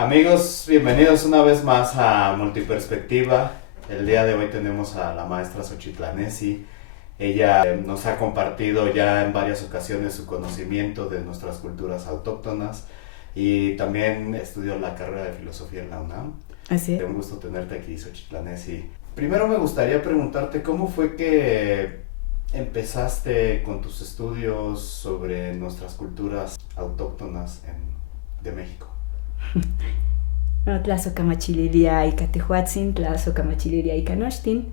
Amigos, bienvenidos una vez más a Multiperspectiva. El día de hoy tenemos a la maestra Xochitlanesi. Ella nos ha compartido ya en varias ocasiones su conocimiento de nuestras culturas autóctonas y también estudió la carrera de filosofía en la UNAM. Así es. Un gusto tenerte aquí, Xochitlanesi. Primero me gustaría preguntarte cómo fue que empezaste con tus estudios sobre nuestras culturas autóctonas de México. Tlazocamachililia y Catehuatzin, Tlazocamachililia y Canochtin.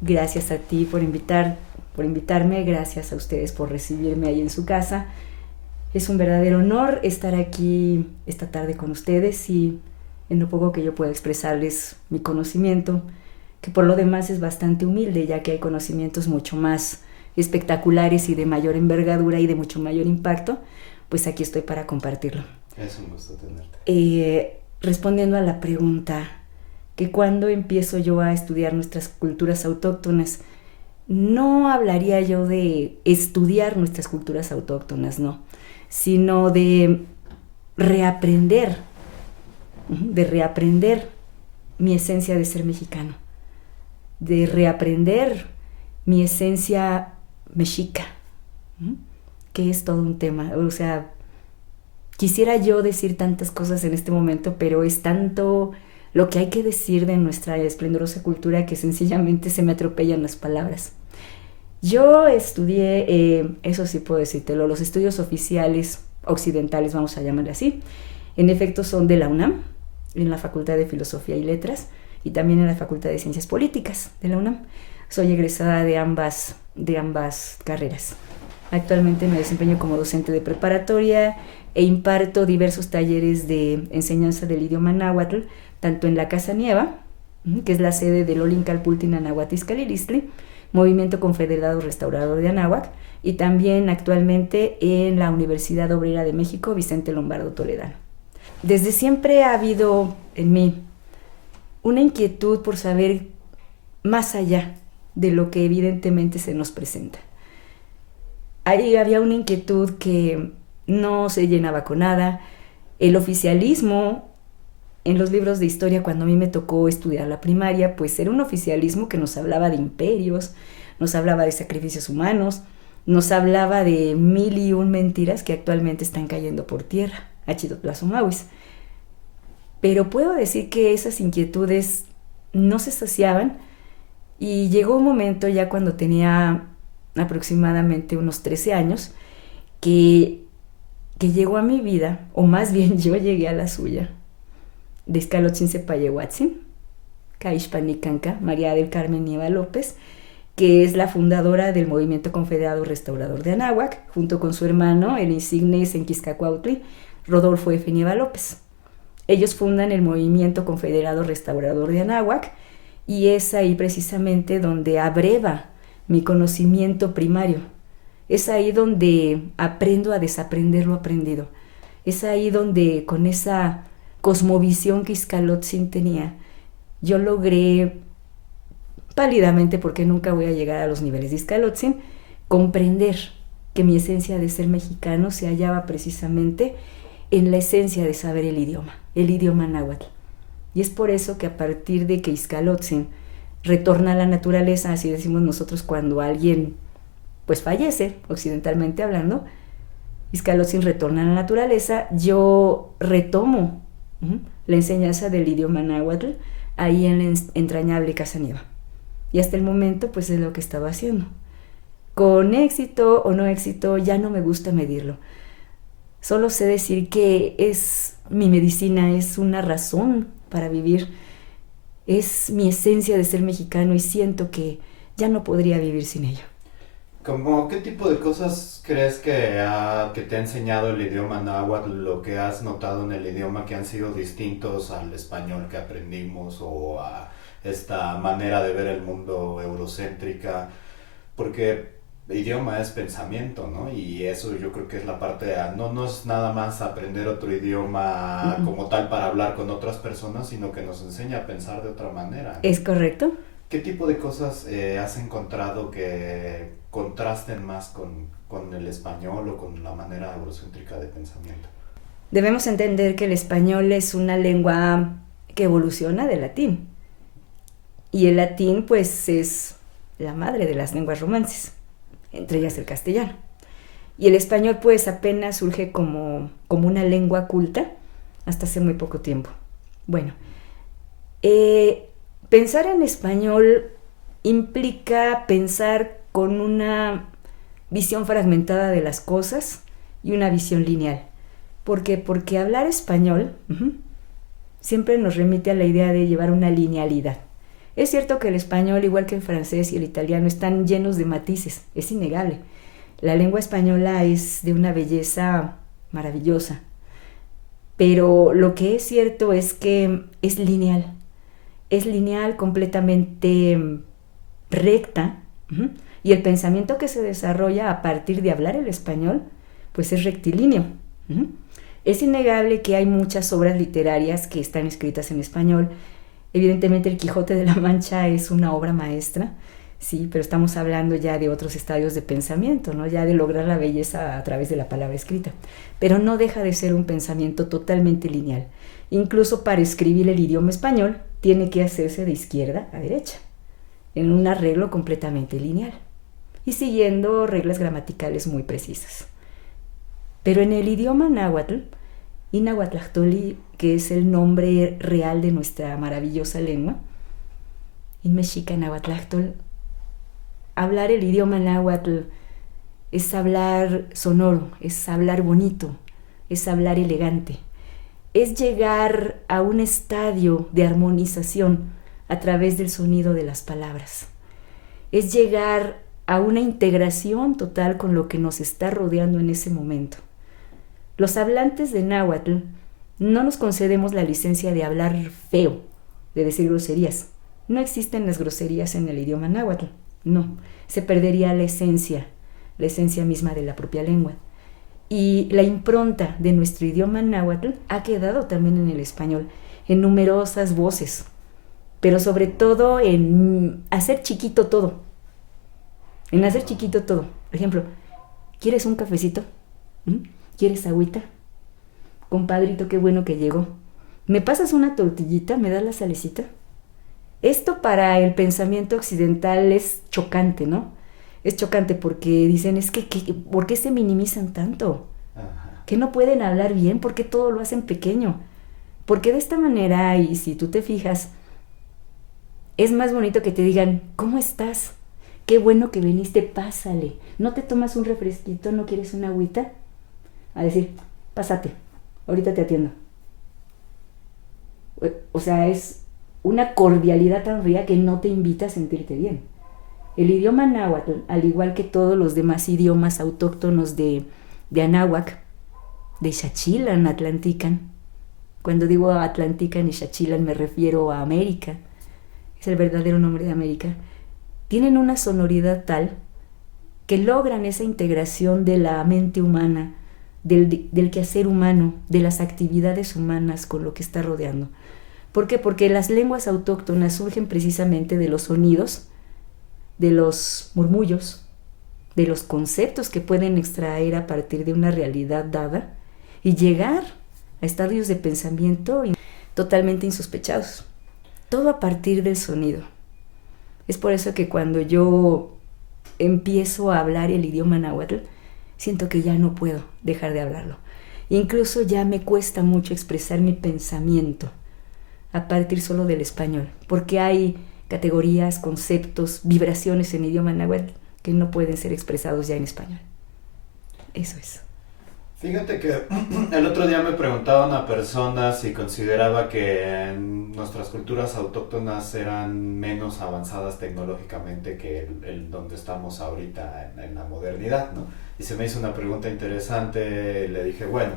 Gracias a ti por invitarme, gracias a ustedes por recibirme ahí en su casa. Es un verdadero honor estar aquí esta tarde con ustedes y en lo poco que yo pueda expresarles mi conocimiento, que por lo demás es bastante humilde, ya que hay conocimientos mucho más espectaculares y de mayor envergadura y de mucho mayor impacto, pues aquí estoy para compartirlo. Es un gusto tenerte. Respondiendo a la pregunta, que cuando empiezo yo a estudiar nuestras culturas autóctonas, no hablaría yo de estudiar nuestras culturas autóctonas, no, sino de reaprender mi esencia de ser mexicano, de reaprender mi esencia mexica, que es todo un tema. O sea, quisiera yo decir tantas cosas en este momento, pero es tanto lo que hay que decir de nuestra esplendorosa cultura que sencillamente se me atropellan las palabras. Yo estudié, eso sí puedo decírtelo, los estudios oficiales occidentales, vamos a llamarle así. En efecto son de la UNAM, en la Facultad de Filosofía y Letras, y también en la Facultad de Ciencias Políticas de la UNAM. Soy egresada de ambas carreras. Actualmente me desempeño como docente de preparatoria e imparto diversos talleres de enseñanza del idioma náhuatl, tanto en la Casa Nieva, que es la sede del Olincalpultin Anahuatiscalilistli, Movimiento Confederado Restaurador de Anáhuac, y también actualmente en la Universidad Obrera de México, Vicente Lombardo Toledano. Desde siempre ha habido en mí una inquietud por saber más allá de lo que evidentemente se nos presenta. Ahí había una inquietud que no se llenaba con nada. El oficialismo en los libros de historia, cuando a mí me tocó estudiar la primaria, pues era un oficialismo que nos hablaba de imperios, nos hablaba de sacrificios humanos, nos hablaba de mil y un mentiras que actualmente están cayendo por tierra, Achitotlazomauis. Pero puedo decir que esas inquietudes no se saciaban y llegó un momento ya cuando tenía aproximadamente unos 13 años que llegó a mi vida, o más bien yo llegué a la suya, de Izcalotzin Sepayehuatzin, Caixpanicanca, María del Carmen Nieva López, que es la fundadora del Movimiento Confederado Restaurador de Anáhuac, junto con su hermano, el insigne Senquiscacuautli, Rodolfo F. Nieva López. Ellos fundan el Movimiento Confederado Restaurador de Anáhuac y es ahí precisamente donde abreva mi conocimiento primario. Es ahí donde aprendo a desaprender lo aprendido. Es ahí donde, con esa cosmovisión que Izcalotzin tenía, yo logré, pálidamente porque nunca voy a llegar a los niveles de Izcalotzin, comprender que mi esencia de ser mexicano se hallaba precisamente en la esencia de saber el idioma náhuatl. Y es por eso que a partir de que Izcalotzin retorna a la naturaleza, así decimos nosotros cuando alguien pues fallece, occidentalmente hablando, Izcalotzin retorna a la naturaleza, yo retomo la enseñanza del idioma náhuatl ahí en la entrañable Casa Nieva. Y hasta el momento pues es lo que estaba haciendo. Con éxito o no éxito ya no me gusta medirlo. Solo sé decir que es mi medicina, es una razón para vivir, es mi esencia de ser mexicano y siento que ya no podría vivir sin ello. ¿Cómo qué tipo de cosas crees que te ha enseñado el idioma náhuatl, lo que has notado en el idioma que han sido distintos al español que aprendimos o a esta manera de ver el mundo eurocéntrica? Porque el idioma es pensamiento, ¿no? Y eso yo creo que es la parte no es nada más aprender otro idioma como tal para hablar con otras personas, sino que nos enseña a pensar de otra manera, ¿no? ¿Es correcto? ¿Qué tipo de cosas has encontrado que contrasten más con el español o con la manera eurocéntrica de pensamiento? Debemos entender que el español es una lengua que evoluciona del latín. Y el latín, pues, es la madre de las lenguas romances, entre ellas el castellano. Y el español, pues, apenas surge como una lengua culta hasta hace muy poco tiempo. Bueno, pensar en español implica pensar con una visión fragmentada de las cosas y una visión lineal. ¿Por qué? Porque hablar español siempre nos remite a la idea de llevar una linealidad. Es cierto que el español, igual que el francés y el italiano, están llenos de matices, es innegable. La lengua española es de una belleza maravillosa, pero lo que es cierto es que es lineal completamente recta, y el pensamiento que se desarrolla a partir de hablar el español, pues es rectilíneo. Es innegable que hay muchas obras literarias que están escritas en español. Evidentemente el Quijote de la Mancha es una obra maestra, sí, pero estamos hablando ya de otros estadios de pensamiento, ¿no? Ya de lograr la belleza a través de la palabra escrita. Pero no deja de ser un pensamiento totalmente lineal. Incluso para escribir el idioma español tiene que hacerse de izquierda a derecha, en un arreglo completamente lineal y siguiendo reglas gramaticales muy precisas. Pero en el idioma náhuatl, Inahuatlactoli, que es el nombre real de nuestra maravillosa lengua, in mexica Nahuatlactol, hablar el idioma náhuatl es hablar sonoro, es hablar bonito, es hablar elegante, es llegar a un estadio de armonización a través del sonido de las palabras, es llegar a una integración total con lo que nos está rodeando en ese momento. Los hablantes de náhuatl no nos concedemos la licencia de hablar feo, de decir groserías. No existen las groserías en el idioma náhuatl, no, se perdería la esencia misma de la propia lengua. Y la impronta de nuestro idioma náhuatl ha quedado también en el español, en numerosas voces, pero sobre todo en hacer chiquito todo. En hacer chiquito todo. Por ejemplo, ¿quieres un cafecito? ¿Quieres agüita? Compadrito, qué bueno que llegó. ¿Me pasas una tortillita? ¿Me das la salecita? Esto para el pensamiento occidental es chocante, ¿no? Es chocante porque dicen, ¿por qué se minimizan tanto? ¿Que no pueden hablar bien? ¿Por qué todo lo hacen pequeño? Porque de esta manera, y si tú te fijas, es más bonito que te digan, ¿cómo estás? Qué bueno que viniste, pásale. ¿No te tomas un refresquito? ¿No quieres una agüita? A decir, pásate, ahorita te atiendo. O sea, es una cordialidad tan fría que no te invita a sentirte bien. El idioma náhuatl, al igual que todos los demás idiomas autóctonos de Anáhuac, de Xachilan, Atlantican. Cuando digo Atlantican y Xachilan me refiero a América, es el verdadero nombre de América. Tienen una sonoridad tal que logran esa integración de la mente humana, del quehacer humano, de las actividades humanas con lo que está rodeando. ¿Por qué? Porque las lenguas autóctonas surgen precisamente de los sonidos, de los murmullos, de los conceptos que pueden extraer a partir de una realidad dada y llegar a estadios de pensamiento totalmente insospechados. Todo a partir del sonido. Es por eso que cuando yo empiezo a hablar el idioma náhuatl, siento que ya no puedo dejar de hablarlo. Incluso ya me cuesta mucho expresar mi pensamiento a partir solo del español, porque hay categorías, conceptos, vibraciones en idioma náhuatl que no pueden ser expresados ya en español. Eso es. Fíjate que el otro día me preguntaba una persona si consideraba que nuestras culturas autóctonas eran menos avanzadas tecnológicamente que el donde estamos ahorita en la modernidad, ¿no? Y se me hizo una pregunta interesante, le dije, bueno,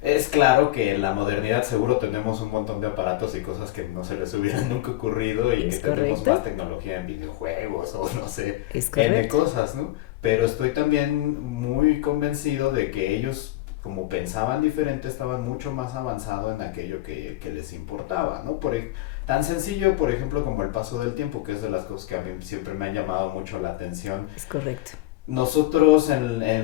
es claro que en la modernidad seguro tenemos un montón de aparatos y cosas que no se les hubieran nunca ocurrido y que tenemos más tecnología en videojuegos o no sé, N cosas, ¿no? Pero estoy también muy convencido de que ellos, como pensaban diferente, estaban mucho más avanzados en aquello que les importaba, ¿no? Tan sencillo, por ejemplo, como el paso del tiempo, que es de las cosas que a mí siempre me han llamado mucho la atención. Es correcto. nosotros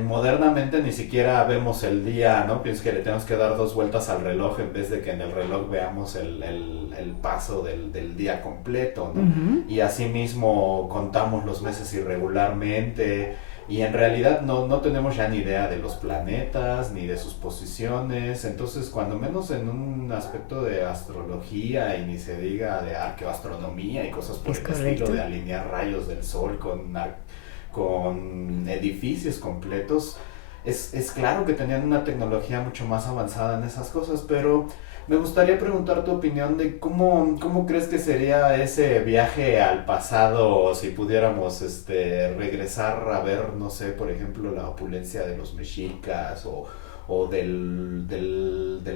modernamente ni siquiera vemos el día, ¿no? Pienso que le tenemos que dar 2 vueltas al reloj en vez de que en el reloj veamos el paso del día completo, ¿no? Ujú. Y asimismo contamos los meses irregularmente y en realidad no tenemos ya ni idea de los planetas ni de sus posiciones. Entonces, cuando menos en un aspecto de astrología y ni se diga de arqueoastronomía y cosas por Es el estilo, correcto. de alinear rayos del sol con edificios completos, es claro que tenían una tecnología mucho más avanzada en esas cosas, pero me gustaría preguntar tu opinión de cómo crees que sería ese viaje al pasado si pudiéramos regresar a ver, no sé, por ejemplo, la opulencia de los mexicas o de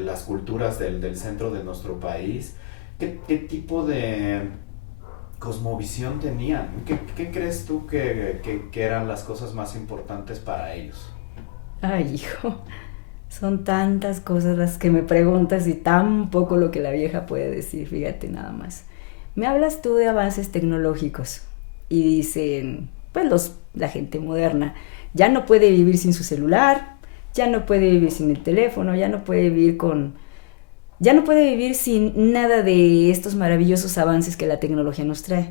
las culturas del centro de nuestro país. ¿Qué tipo de cosmovisión tenían? ¿Qué crees tú que eran las cosas más importantes para ellos? Ay, hijo, son tantas cosas las que me preguntas y tan poco lo que la vieja puede decir, fíjate nada más. Me hablas tú de avances tecnológicos y dicen, pues la gente moderna ya no puede vivir sin su celular, ya no puede vivir sin el teléfono, ya no puede vivir sin nada de estos maravillosos avances que la tecnología nos trae.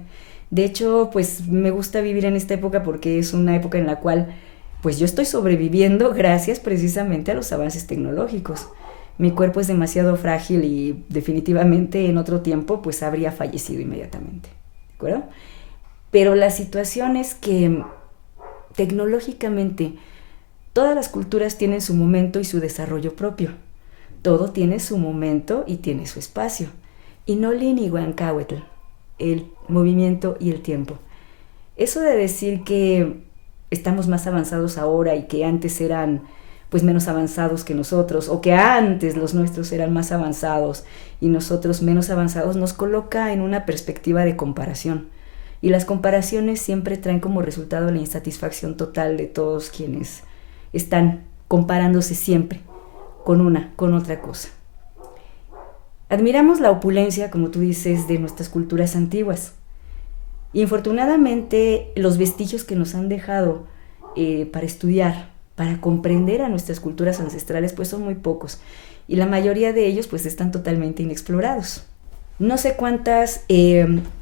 De hecho, pues me gusta vivir en esta época porque es una época en la cual pues yo estoy sobreviviendo gracias precisamente a los avances tecnológicos. Mi cuerpo es demasiado frágil y definitivamente en otro tiempo pues habría fallecido inmediatamente. ¿De acuerdo? Pero la situación es que tecnológicamente todas las culturas tienen su momento y su desarrollo propio. Todo tiene su momento y tiene su espacio. Y no Huancahuetl, el movimiento y el tiempo. Eso de decir que estamos más avanzados ahora y que antes eran pues menos avanzados que nosotros, o que antes los nuestros eran más avanzados y nosotros menos avanzados, nos coloca en una perspectiva de comparación. Y las comparaciones siempre traen como resultado la insatisfacción total de todos quienes están comparándose siempre con otra cosa. Admiramos la opulencia, como tú dices, de nuestras culturas antiguas. Y infortunadamente los vestigios que nos han dejado para estudiar, para comprender a nuestras culturas ancestrales, pues son muy pocos. Y la mayoría de ellos pues están totalmente inexplorados. No sé cuántas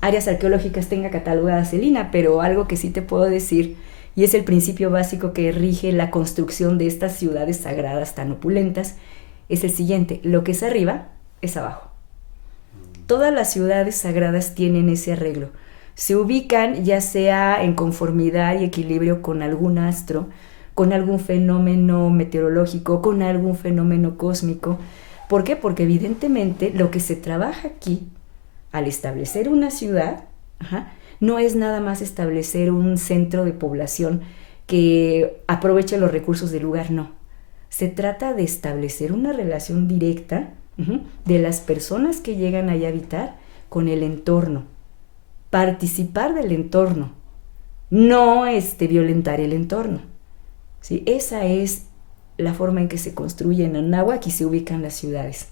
áreas arqueológicas tenga catalogada Celina, pero algo que sí te puedo decir, y es el principio básico que rige la construcción de estas ciudades sagradas tan opulentas, es el siguiente: lo que es arriba es abajo. Todas las ciudades sagradas tienen ese arreglo. Se ubican ya sea en conformidad y equilibrio con algún astro, con algún fenómeno meteorológico, con algún fenómeno cósmico. ¿Por qué? Porque evidentemente lo que se trabaja aquí al establecer una ciudad, no es nada más establecer un centro de población que aproveche los recursos del lugar, no. Se trata de establecer una relación directa de las personas que llegan allá a habitar con el entorno, participar del entorno, no violentar el entorno. ¿Sí? Esa es la forma en que se construye en Anáhuac y se ubican las ciudades.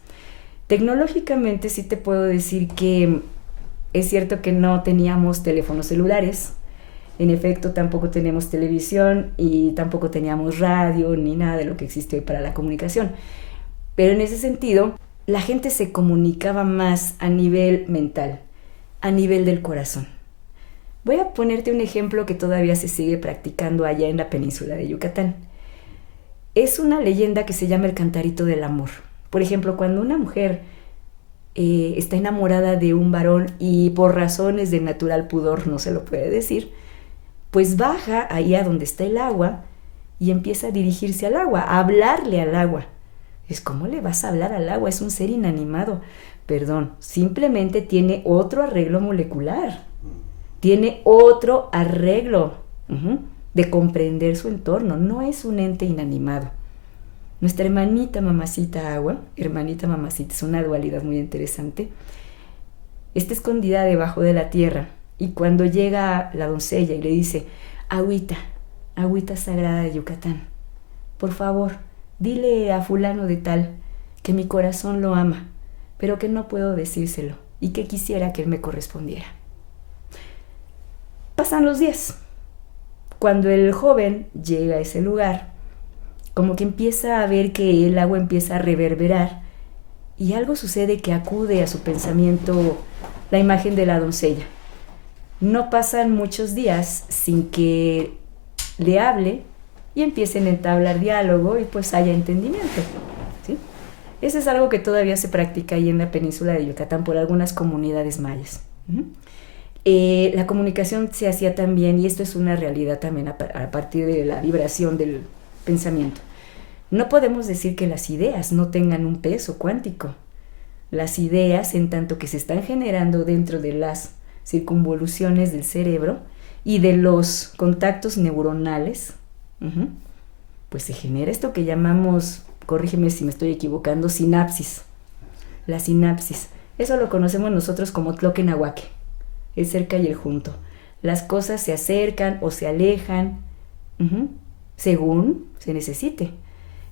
Tecnológicamente sí te puedo decir que es cierto que no teníamos teléfonos celulares, en efecto tampoco teníamos televisión y tampoco teníamos radio ni nada de lo que existe hoy para la comunicación, pero en ese sentido la gente se comunicaba más a nivel mental, a nivel del corazón. Voy a ponerte un ejemplo que todavía se sigue practicando allá en la península de Yucatán. Es una leyenda que se llama el cantarito del amor. Por ejemplo, cuando una mujer está enamorada de un varón y por razones de natural pudor no se lo puede decir, pues baja ahí a donde está el agua y empieza a dirigirse al agua, a hablarle al agua. ¿Cómo le vas a hablar al agua? Es un ser inanimado. Perdón, simplemente tiene otro arreglo molecular. Tiene otro arreglo de comprender su entorno. No es un ente inanimado. Nuestra hermanita mamacita agua, hermanita mamacita, es una dualidad muy interesante, está escondida debajo de la tierra y cuando llega la doncella y le dice: agüita, agüita sagrada de Yucatán, por favor, dile a fulano de tal que mi corazón lo ama, pero que no puedo decírselo y que quisiera que él me correspondiera. Pasan los días. Cuando el joven llega a ese lugar, como que empieza a ver que el agua empieza a reverberar y algo sucede que acude a su pensamiento la imagen de la doncella. No pasan muchos días sin que le hable y empiecen a entablar diálogo y pues haya entendimiento, ¿sí? Eso es algo que todavía se practica ahí en la península de Yucatán por algunas comunidades mayas. La comunicación se hacía también, y esto es una realidad también a partir de la vibración del pensamiento. No podemos decir que las ideas no tengan un peso cuántico. Las ideas, en tanto que se están generando dentro de las circunvoluciones del cerebro y de los contactos neuronales, pues se genera esto que llamamos, corrígeme si me estoy equivocando, sinapsis. La sinapsis. Eso lo conocemos nosotros como tloquenahuaque, el cerca y el junto. Las cosas se acercan o se alejan, según se necesite.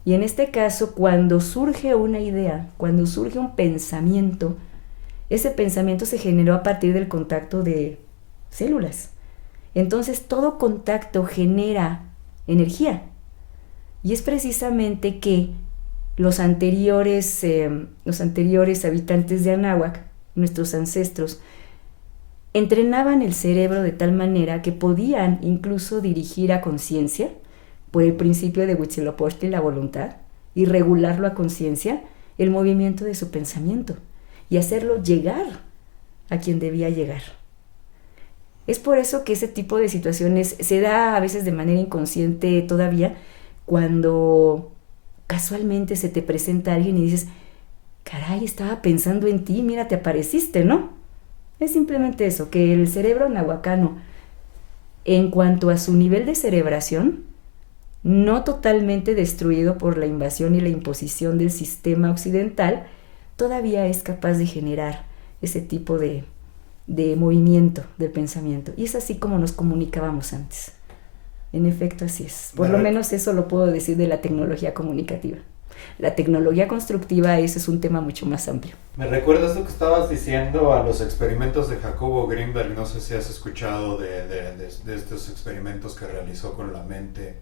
Y en este caso, cuando surge una idea, cuando surge un pensamiento, ese pensamiento se generó a partir del contacto de células. Entonces, todo contacto genera energía. Y es precisamente que los anteriores habitantes de Anáhuac, nuestros ancestros, entrenaban el cerebro de tal manera que podían incluso dirigir a conciencia, por el principio de Huitzilopochtli, la voluntad, y regularlo a conciencia, el movimiento de su pensamiento, y hacerlo llegar a quien debía llegar. Es por eso que ese tipo de situaciones se da a veces de manera inconsciente todavía, cuando casualmente se te presenta alguien y dices, caray, estaba pensando en ti, mira, te apareciste, ¿no? Es simplemente eso, que el cerebro nahuacano, en cuanto a su nivel de cerebración, no totalmente destruido por la invasión y la imposición del sistema occidental, todavía es capaz de generar ese tipo de movimiento del pensamiento. Y es así como nos comunicábamos antes. En efecto, así es. Por lo menos eso lo puedo decir de la tecnología comunicativa. La tecnología constructiva, ese es un tema mucho más amplio. Me recuerdas lo que estabas diciendo a los experimentos de Jacobo Greenberg. No sé si has escuchado de estos experimentos que realizó con la mente.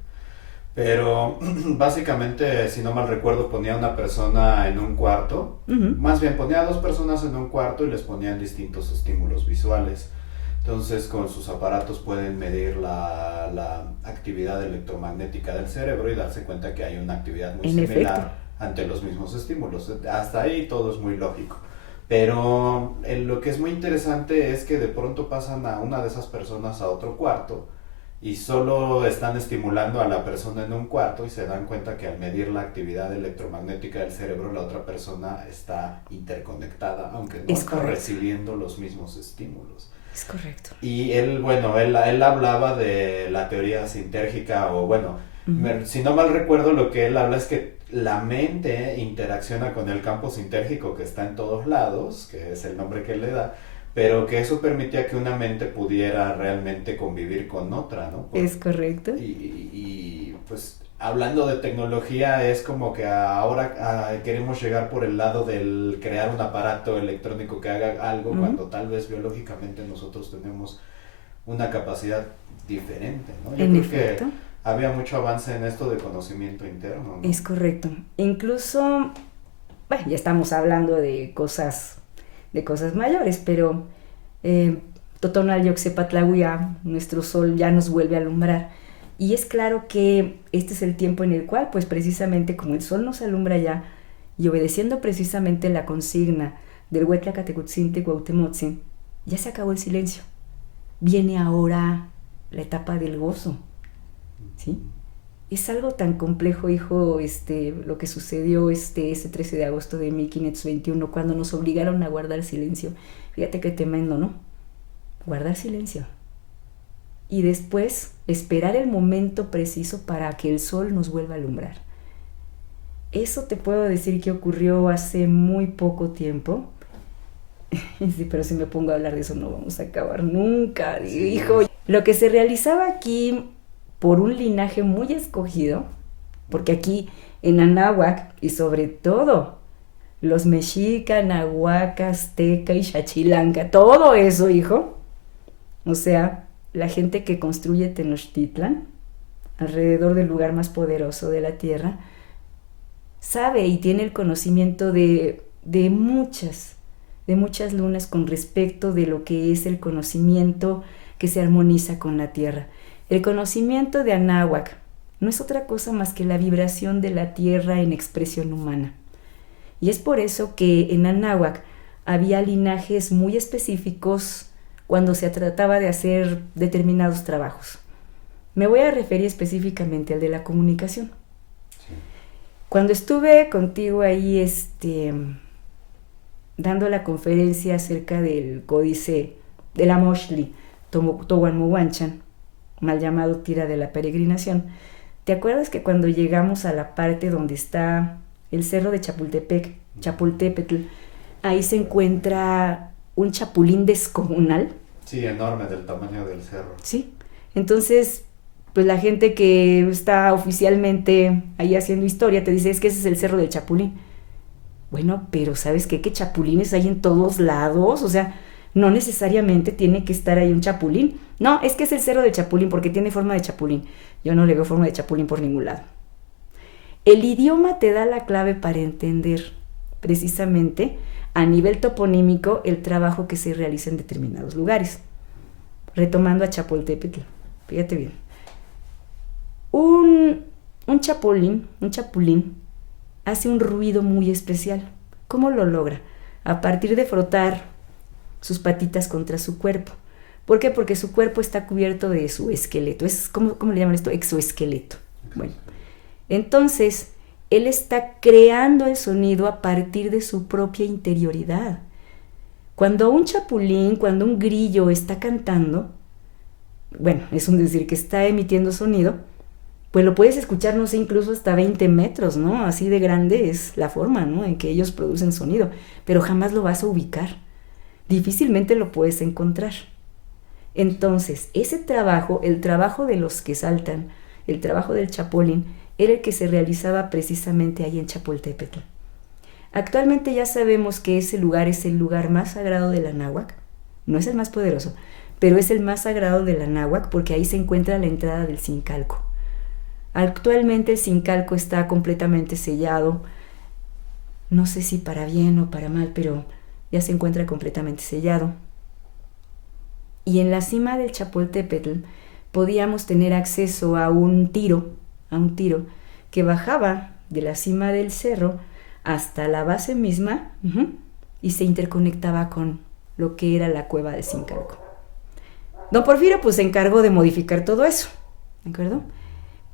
Pero básicamente, si no mal recuerdo, ponía a una persona en un cuarto. Más bien ponía a dos personas en un cuarto y les ponían distintos estímulos visuales. Entonces, con sus aparatos pueden medir la actividad electromagnética del cerebro y darse cuenta que hay una actividad muy similar ante los mismos estímulos. Hasta ahí todo es muy lógico. Pero lo que es muy interesante es que de pronto pasan a una de esas personas a otro cuarto y solo están estimulando a la persona en un cuarto y se dan cuenta que al medir la actividad electromagnética del cerebro, la otra persona está interconectada, aunque no está recibiendo los mismos estímulos. Es correcto. Y él hablaba de la teoría sintérgica, o bueno, si no mal recuerdo, lo que él habla es que la mente interacciona con el campo sintérgico que está en todos lados, que es el nombre que él le da, pero que eso permitía que una mente pudiera realmente convivir con otra, ¿no? Es correcto. Y pues hablando de tecnología, es como que ahora queremos llegar por el lado del crear un aparato electrónico que haga algo, cuando tal vez biológicamente nosotros tenemos una capacidad diferente, ¿no? Yo creo que había mucho avance en esto de conocimiento interno, ¿no? Es correcto. Incluso, bueno, ya estamos hablando de cosas mayores, pero Totonal Yoxepatlahuia, nuestro sol ya nos vuelve a alumbrar. Y es claro que este es el tiempo en el cual, pues precisamente como el sol nos alumbra ya, y obedeciendo precisamente la consigna del Huetlacatecutzintli Cuauhtemotzin, ya se acabó el silencio. Viene ahora la etapa del gozo, ¿sí? Es algo tan complejo, hijo, lo que sucedió ese 13 de agosto de 1521, cuando nos obligaron a guardar silencio. Fíjate qué tremendo, ¿no? Guardar silencio. Y después esperar el momento preciso para que el sol nos vuelva a alumbrar. Eso te puedo decir que ocurrió hace muy poco tiempo. Sí, pero si me pongo a hablar de eso no vamos a acabar nunca, sí. Hijo. Lo que se realizaba aquí por un linaje muy escogido, porque aquí en Anáhuac, y sobre todo los mexica, nahuaca, azteca y xachilanca, todo eso, hijo, o sea, la gente que construye Tenochtitlan, alrededor del lugar más poderoso de la tierra, sabe y tiene el conocimiento de muchas lunas con respecto de lo que es el conocimiento que se armoniza con la tierra. El conocimiento de Anáhuac no es otra cosa más que la vibración de la tierra en expresión humana. Y es por eso que en Anáhuac había linajes muy específicos cuando se trataba de hacer determinados trabajos. Me voy a referir específicamente al de la comunicación. Sí. Cuando estuve contigo ahí dando la conferencia acerca del códice de la Moshli, Tohualmuhuanchan, mal llamado Tira de la Peregrinación, ¿te acuerdas que cuando llegamos a la parte donde está el cerro de Chapultepetl, ahí se encuentra un chapulín descomunal? Sí, enorme, del tamaño del cerro. Sí, entonces, pues la gente que está oficialmente ahí haciendo historia te dice, es que ese es el cerro del Chapulín. Bueno, pero ¿sabes qué? Que chapulines hay en todos lados, o sea, no necesariamente tiene que estar ahí un chapulín. No, es que es el cerro del Chapulín porque tiene forma de chapulín. Yo no le veo forma de chapulín por ningún lado. El idioma te da la clave para entender precisamente a nivel toponímico el trabajo que se realiza en determinados lugares. Retomando a Chapultepetl, fíjate bien. Un chapulín hace un ruido muy especial. ¿Cómo lo logra? A partir de frotar sus patitas contra su cuerpo. ¿Por qué? Porque su cuerpo está cubierto de su esqueleto. ¿Cómo le llaman esto? Exoesqueleto. Bueno, entonces, él está creando el sonido a partir de su propia interioridad. Cuando un chapulín, cuando un grillo está cantando, bueno, es un decir que está emitiendo sonido, pues lo puedes escuchar, no sé, incluso hasta 20 metros, ¿no? Así de grande es la forma, ¿no?, en que ellos producen sonido, pero jamás lo vas a ubicar. Difícilmente lo puedes encontrar. Entonces, ese trabajo, el trabajo de los que saltan, el trabajo del chapulín, era el que se realizaba precisamente ahí en Chapultepetl. Actualmente ya sabemos que ese lugar es el lugar más sagrado de la Anáhuac. No es el más poderoso, pero es el más sagrado de la Anáhuac porque ahí se encuentra la entrada del Zincalco. Actualmente el Zincalco está completamente sellado. No sé si para bien o para mal, pero ya se encuentra completamente sellado. Y en la cima del Chapultepetl podíamos tener acceso a un tiro que bajaba de la cima del cerro hasta la base misma y se interconectaba con lo que era la cueva de Zincalco. Don Porfirio pues se encargó de modificar todo eso, ¿de acuerdo?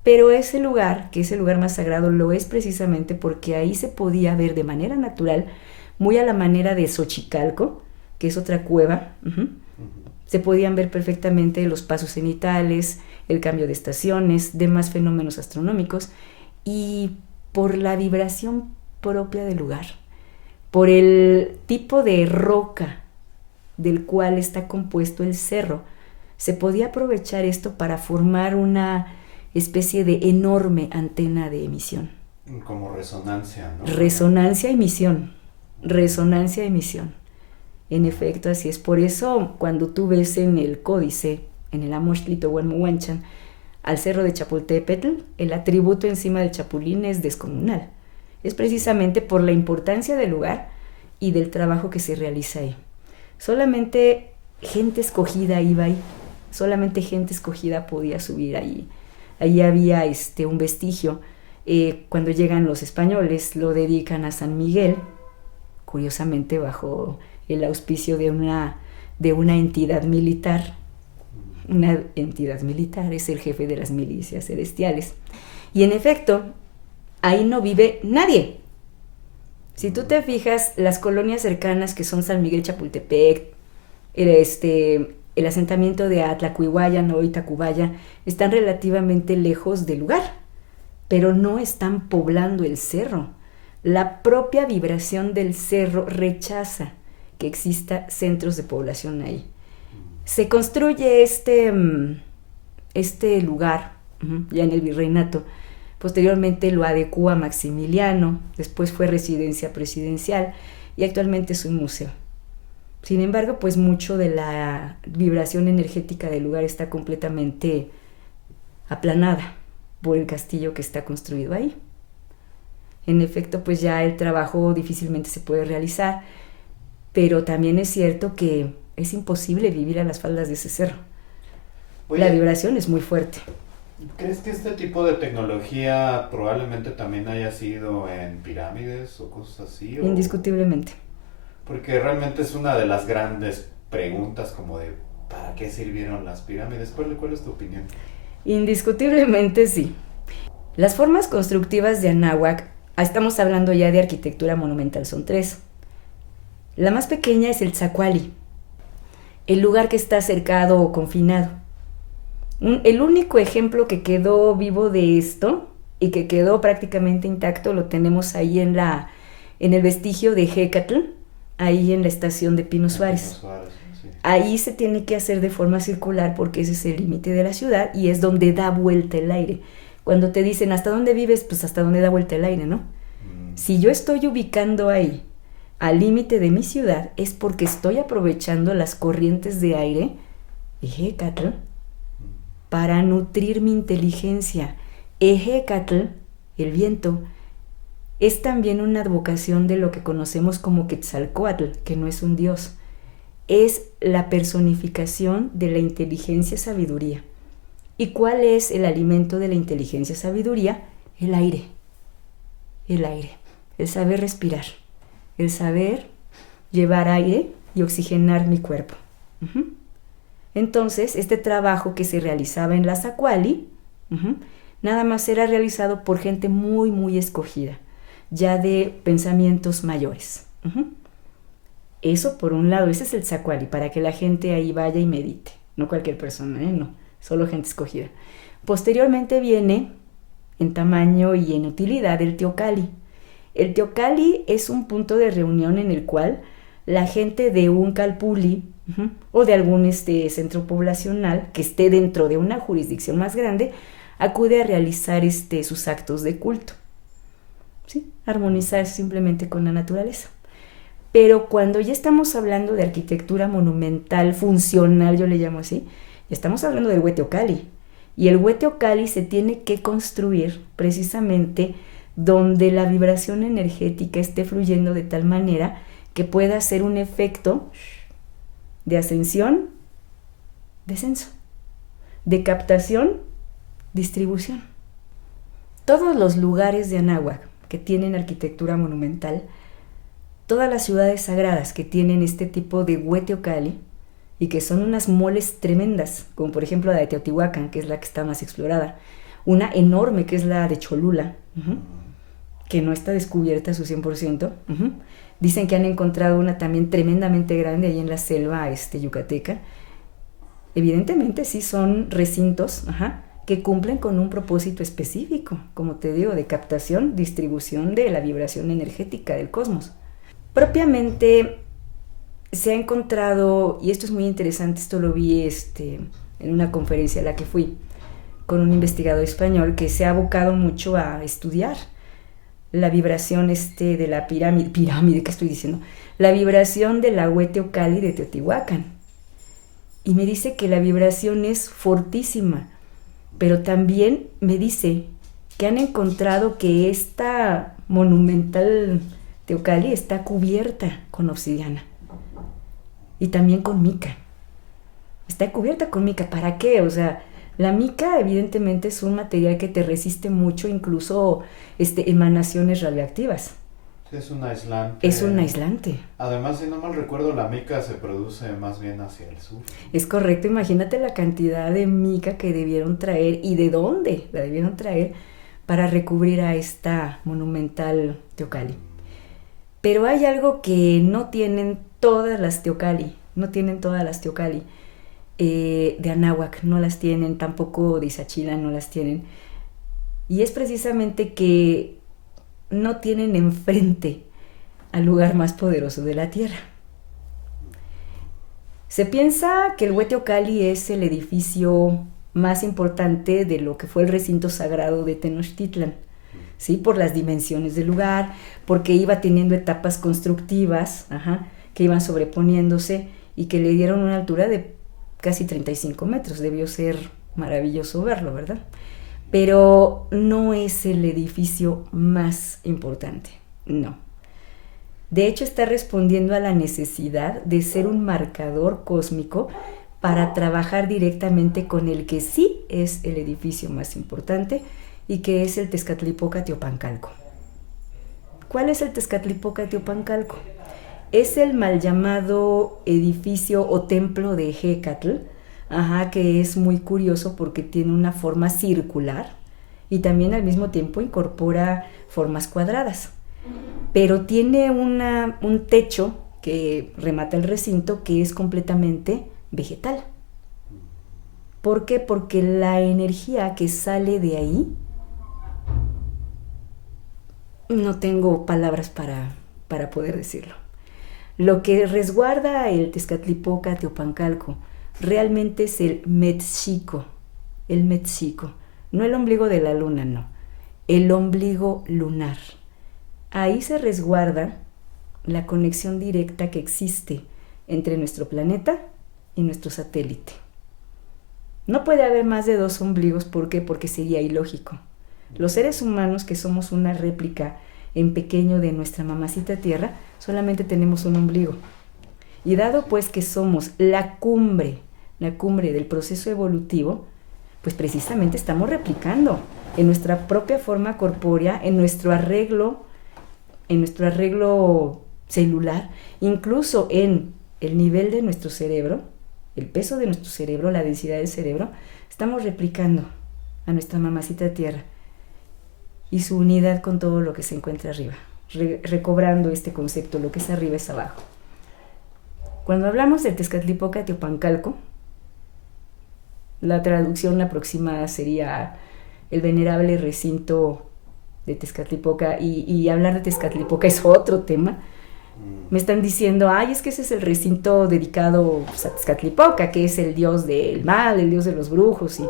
Pero ese lugar, que es el lugar más sagrado, lo es precisamente porque ahí se podía ver de manera natural, muy a la manera de Xochicalco, que es otra cueva, se podían ver perfectamente los pasos cenitales, el cambio de estaciones, demás fenómenos astronómicos, y por la vibración propia del lugar, por el tipo de roca del cual está compuesto el cerro, se podía aprovechar esto para formar una especie de enorme antena de emisión. Como resonancia, ¿no? Resonancia-emisión. En efecto, así es. Por eso, cuando tú ves en el códice, en el Amoxtli Tohualmuhuanchan, al cerro de Chapultepetl, el atributo encima del chapulín es descomunal. Es precisamente por la importancia del lugar y del trabajo que se realiza ahí. Solamente gente escogida iba ahí. Solamente gente escogida podía subir ahí. Ahí había un vestigio. Cuando llegan los españoles, lo dedican a San Miguel, curiosamente bajo el auspicio de una entidad militar. Una entidad militar es el jefe de las milicias celestiales. Y en efecto, ahí no vive nadie. Si tú te fijas, las colonias cercanas que son San Miguel Chapultepec, el asentamiento de Atlacuihuayan o Tacubaya, están relativamente lejos del lugar, pero no están poblando el cerro. La propia vibración del cerro rechaza que exista centros de población ahí. Se construye este lugar ya en el virreinato. Posteriormente lo adecúa Maximiliano, después fue residencia presidencial y actualmente es un museo. Sin embargo, pues mucho de la vibración energética del lugar está completamente aplanada por el castillo que está construido ahí. En efecto, pues ya el trabajo difícilmente se puede realizar, pero también es cierto que es imposible vivir a las faldas de ese cerro. Oye, la vibración es muy fuerte. ¿crees que este tipo de tecnología probablemente también haya sido en pirámides o cosas así? Indiscutiblemente. Porque realmente es una de las grandes preguntas como de ¿para qué sirvieron las pirámides? ¿Cuál es tu opinión? Indiscutiblemente sí. Las formas constructivas de Anáhuac, estamos hablando ya de arquitectura monumental, son 3. La más pequeña es el Tzacuali, el lugar que está cercado o confinado. El único ejemplo que quedó vivo de esto y que quedó prácticamente intacto lo tenemos ahí en el vestigio de Hécatl, ahí en la estación de Pino Suárez. Sí. Ahí se tiene que hacer de forma circular porque ese es el límite de la ciudad y es donde da vuelta el aire. Cuando te dicen ¿hasta dónde vives? Pues hasta donde da vuelta el aire, ¿no? Si yo estoy ubicando ahí al límite de mi ciudad es porque estoy aprovechando las corrientes de aire Ejecatl para nutrir mi inteligencia. Ejecatl, el viento, es también una advocación de lo que conocemos como Quetzalcóatl, que no es un dios. Es la personificación de la inteligencia sabiduría. ¿Y cuál es el alimento de la inteligencia sabiduría? El aire. El aire. El saber respirar. El saber llevar aire y oxigenar mi cuerpo. Entonces, este trabajo que se realizaba en la Tzacuali, nada más era realizado por gente muy, muy escogida, ya de pensamientos mayores. Eso por un lado, ese es el Tzacuali, para que la gente ahí vaya y medite. No cualquier persona, no, solo gente escogida. Posteriormente viene, en tamaño y en utilidad, el Teocalli. El Teocalli es un punto de reunión en el cual la gente de un calpulli o de algún centro poblacional que esté dentro de una jurisdicción más grande acude a realizar sus actos de culto. ¿Sí? Armonizar simplemente con la naturaleza. Pero cuando ya estamos hablando de arquitectura monumental, funcional, yo le llamo así, estamos hablando del Hueteocalli. Y el Hueteocalli se tiene que construir precisamente donde la vibración energética esté fluyendo de tal manera que pueda hacer un efecto de ascensión, descenso, de captación, distribución. Todos los lugares de Anáhuac que tienen arquitectura monumental, todas las ciudades sagradas que tienen este tipo de Hueteocalli y que son unas moles tremendas, como por ejemplo la de Teotihuacán, que es la que está más explorada, una enorme que es la de Cholula, que no está descubierta a su 100%. Dicen que han encontrado una también tremendamente grande ahí en la selva yucateca. Evidentemente sí son recintos que cumplen con un propósito específico, como te digo, de captación, distribución de la vibración energética del cosmos. Propiamente se ha encontrado, y esto es muy interesante, esto lo vi en una conferencia a la que fui con un investigador español que se ha abocado mucho a estudiar la vibración de la pirámide, ¿qué estoy diciendo? La vibración de la Hueteocalli de Teotihuacán. Y me dice que la vibración es fortísima, pero también me dice que han encontrado que esta monumental Teocalli está cubierta con obsidiana y también con mica. Está cubierta con mica. ¿Para qué? O sea, la mica evidentemente es un material que te resiste mucho, incluso emanaciones radioactivas. Es un aislante. Es un aislante. Además, si no mal recuerdo, la mica se produce más bien hacia el sur. Es correcto, imagínate la cantidad de mica que debieron traer y de dónde la debieron traer para recubrir a esta monumental Teocalli. Pero hay algo que no tienen todas las Teocalli, de Anáhuac, no las tienen, tampoco de Izachila no las tienen. Y es precisamente que no tienen enfrente al lugar más poderoso de la tierra. Se piensa que el Hueteocalli es el edificio más importante de lo que fue el recinto sagrado de Tenochtitlan, ¿sí? Por las dimensiones del lugar, porque iba teniendo etapas constructivas, que iban sobreponiéndose y que le dieron una altura de casi 35 metros. Debió ser maravilloso verlo, ¿verdad? Pero no es el edificio más importante, no. De hecho, está respondiendo a la necesidad de ser un marcador cósmico para trabajar directamente con el que sí es el edificio más importante y que es el Tezcatlipoca Teopancalco. ¿Cuál es el Tezcatlipoca Teopancalco? Es el mal llamado edificio o templo de Hécatl, que es muy curioso porque tiene una forma circular y también al mismo tiempo incorpora formas cuadradas. Pero tiene un techo que remata el recinto que es completamente vegetal. ¿Por qué? Porque la energía que sale de ahí, no tengo palabras para poder decirlo. Lo que resguarda el Tezcatlipoca Teopancalco realmente es el Mexico, no el ombligo de la luna, no, el ombligo lunar. Ahí se resguarda la conexión directa que existe entre nuestro planeta y nuestro satélite. No puede haber más de 2 ombligos, ¿por qué? Porque sería ilógico. Los seres humanos, que somos una réplica en pequeño de nuestra mamacita Tierra, solamente tenemos un ombligo. Y dado pues que somos la cumbre del proceso evolutivo, pues precisamente estamos replicando en nuestra propia forma corpórea, en nuestro arreglo celular, incluso en el nivel de nuestro cerebro, el peso de nuestro cerebro, la densidad del cerebro, estamos replicando a nuestra mamacita Tierra y su unidad con todo lo que se encuentra arriba, recobrando este concepto, lo que es arriba es abajo. Cuando hablamos del Tezcatlipoca Teopancalco, la traducción aproximada sería el venerable recinto de Tezcatlipoca, y hablar de Tezcatlipoca es otro tema. Me están diciendo, es que ese es el recinto dedicado a Tezcatlipoca, que es el dios del mal, el dios de los brujos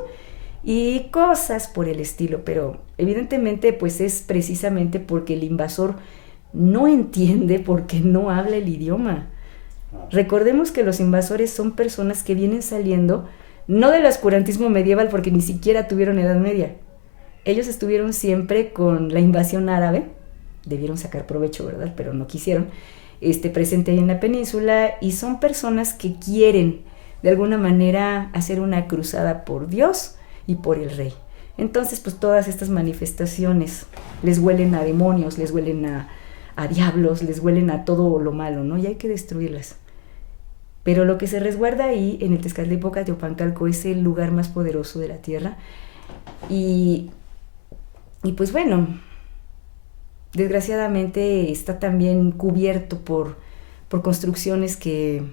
y cosas por el estilo, pero evidentemente pues es precisamente porque el invasor no entiende, porque no habla el idioma. Recordemos que los invasores son personas que vienen saliendo no del oscurantismo medieval, porque ni siquiera tuvieron Edad Media. Ellos estuvieron siempre con la invasión árabe, debieron sacar provecho, ¿verdad? Pero no quisieron, presente ahí en la península, y son personas que quieren de alguna manera hacer una cruzada por Dios y por el rey. Entonces pues todas estas manifestaciones les huelen a demonios, les huelen a diablos, les huelen a todo lo malo, ¿no? Y hay que destruirlas. Pero lo que se resguarda ahí en el Tezcatlipoca Teopancalco es el lugar más poderoso de la tierra. Y pues bueno, desgraciadamente está también cubierto por construcciones que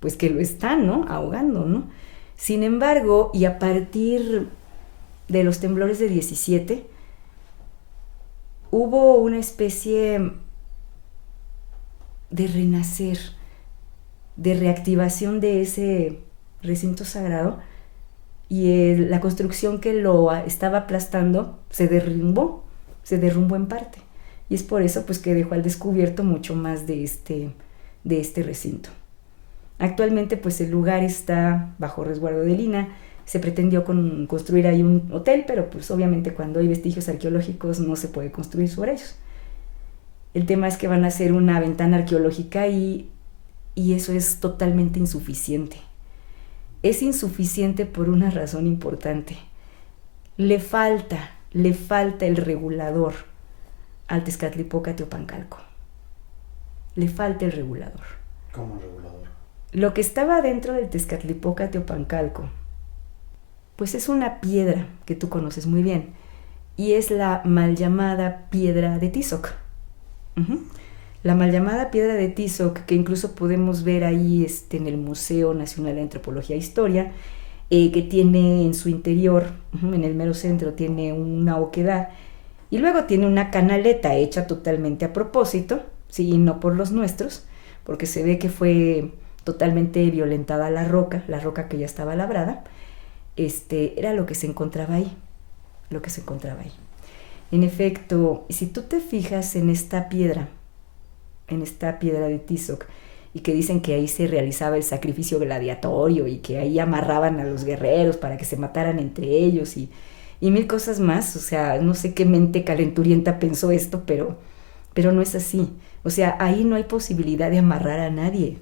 lo están, ¿no?, ahogando, ¿no? Sin embargo, y a partir de los temblores de 17, hubo una especie de renacer, de reactivación de ese recinto sagrado, y la construcción que lo estaba aplastando se derrumbó en parte, y es por eso pues que dejó al descubierto mucho más de este recinto. Actualmente pues el lugar está bajo resguardo del INAH. Se pretendió construir ahí un hotel, pero pues obviamente cuando hay vestigios arqueológicos no se puede construir sobre ellos. El tema es que van a hacer una ventana arqueológica y eso es totalmente insuficiente. Es insuficiente por una razón importante. Le falta el regulador al Tezcatlipoca Teopancalco. Le falta el regulador. ¿Cómo regulador? Lo que estaba dentro del Tezcatlipoca Teopancalco, pues es una piedra que tú conoces muy bien, y es la mal llamada piedra de Tizoc. La mal llamada piedra de Tizoc, que incluso podemos ver ahí en el Museo Nacional de Antropología e Historia, que tiene en su interior, en el mero centro, tiene una oquedad, y luego tiene una canaleta hecha totalmente a propósito, sí, y no por los nuestros, porque se ve que fue totalmente violentada la roca que ya estaba labrada. Era lo que se encontraba ahí. En efecto, si tú te fijas en esta piedra de Tizoc, y que dicen que ahí se realizaba el sacrificio gladiatorio y que ahí amarraban a los guerreros para que se mataran entre ellos y mil cosas más. O sea, no sé qué mente calenturienta pensó esto, pero no es así. O sea, ahí no hay posibilidad de amarrar a nadie.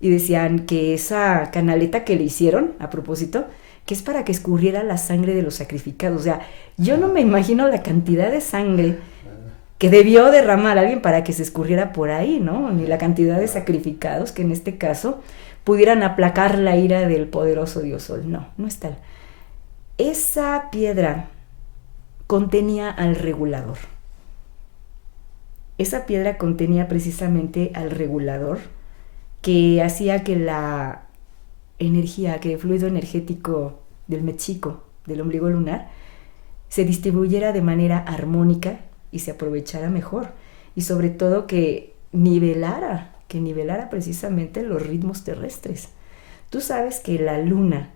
Y decían que esa canaleta que le hicieron, a propósito, que es para que escurriera la sangre de los sacrificados. O sea, yo no me imagino la cantidad de sangre que debió derramar alguien para que se escurriera por ahí, ¿no? Ni la cantidad de sacrificados que en este caso pudieran aplacar la ira del poderoso dios Sol. No, no es tal. Esa piedra contenía al regulador. Esa piedra contenía precisamente al regulador que hacía que la energía, que el fluido energético del mechico, del ombligo lunar, se distribuyera de manera armónica y se aprovechara mejor. Y sobre todo que nivelara precisamente los ritmos terrestres. Tú sabes que la luna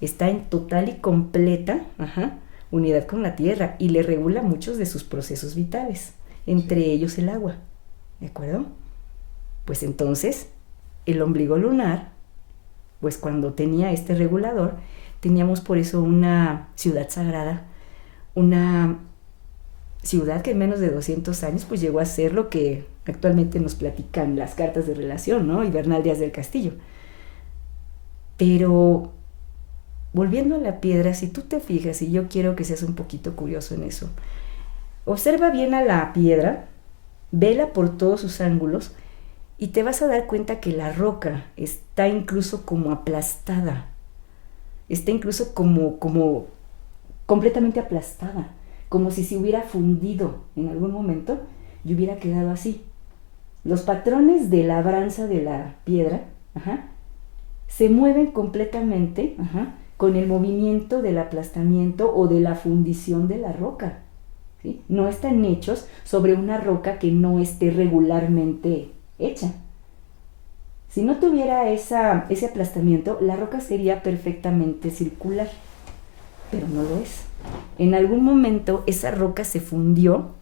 está en total y completa unidad con la Tierra y le regula muchos de sus procesos vitales, entre ellos el agua, ¿de acuerdo? Pues entonces, el ombligo lunar, pues cuando tenía este regulador, teníamos por eso una ciudad sagrada, una ciudad que en menos de 200 años pues llegó a ser lo que actualmente nos platican las cartas de relación, ¿no? Y Bernal Díaz del Castillo. Pero volviendo a la piedra, si tú te fijas, y yo quiero que seas un poquito curioso en eso, observa bien a la piedra, vela por todos sus ángulos y te vas a dar cuenta que la roca está incluso como aplastada, está incluso como completamente aplastada, como si se hubiera fundido en algún momento y hubiera quedado así. Los patrones de labranza de la piedra se mueven completamente con el movimiento del aplastamiento o de la fundición de la roca, ¿sí? No están hechos sobre una roca que no esté regularmente hecha. Si no tuviera ese aplastamiento, la roca sería perfectamente circular, pero no lo es. En algún momento esa roca se fundió,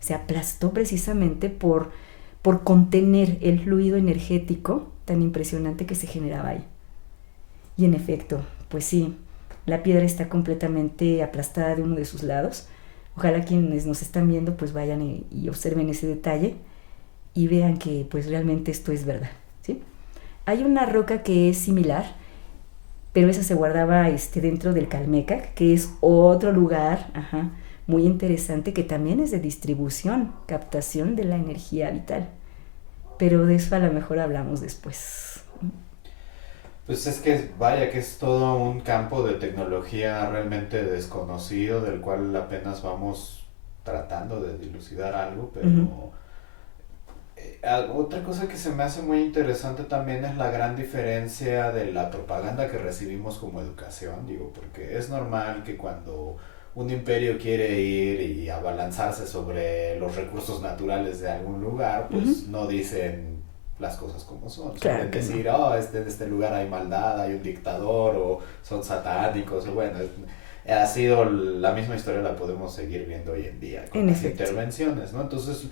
se aplastó precisamente por contener el fluido energético tan impresionante que se generaba ahí. Y en efecto, pues sí, la piedra está completamente aplastada de uno de sus lados. Ojalá quienes nos están viendo pues vayan y observen ese detalle y vean que pues realmente esto es verdad, ¿sí? Hay una roca que es similar, pero esa se guardaba dentro del Calmecac, que es otro lugar muy interesante que también es de distribución, captación de la energía vital. Pero de eso a lo mejor hablamos después. Pues es que vaya que es todo un campo de tecnología realmente desconocido del cual apenas vamos tratando de dilucidar algo, pero otra cosa que se me hace muy interesante también es la gran diferencia de la propaganda que recibimos como educación, digo, porque es normal que cuando un imperio quiere ir y abalanzarse sobre los recursos naturales de algún lugar, pues no dicen las cosas como son. Claro Suelen decir, no. En este lugar hay maldad, hay un dictador, o son satánicos, o bueno, ha sido la misma historia, la podemos seguir viendo hoy en día con las intervenciones, ¿no? Entonces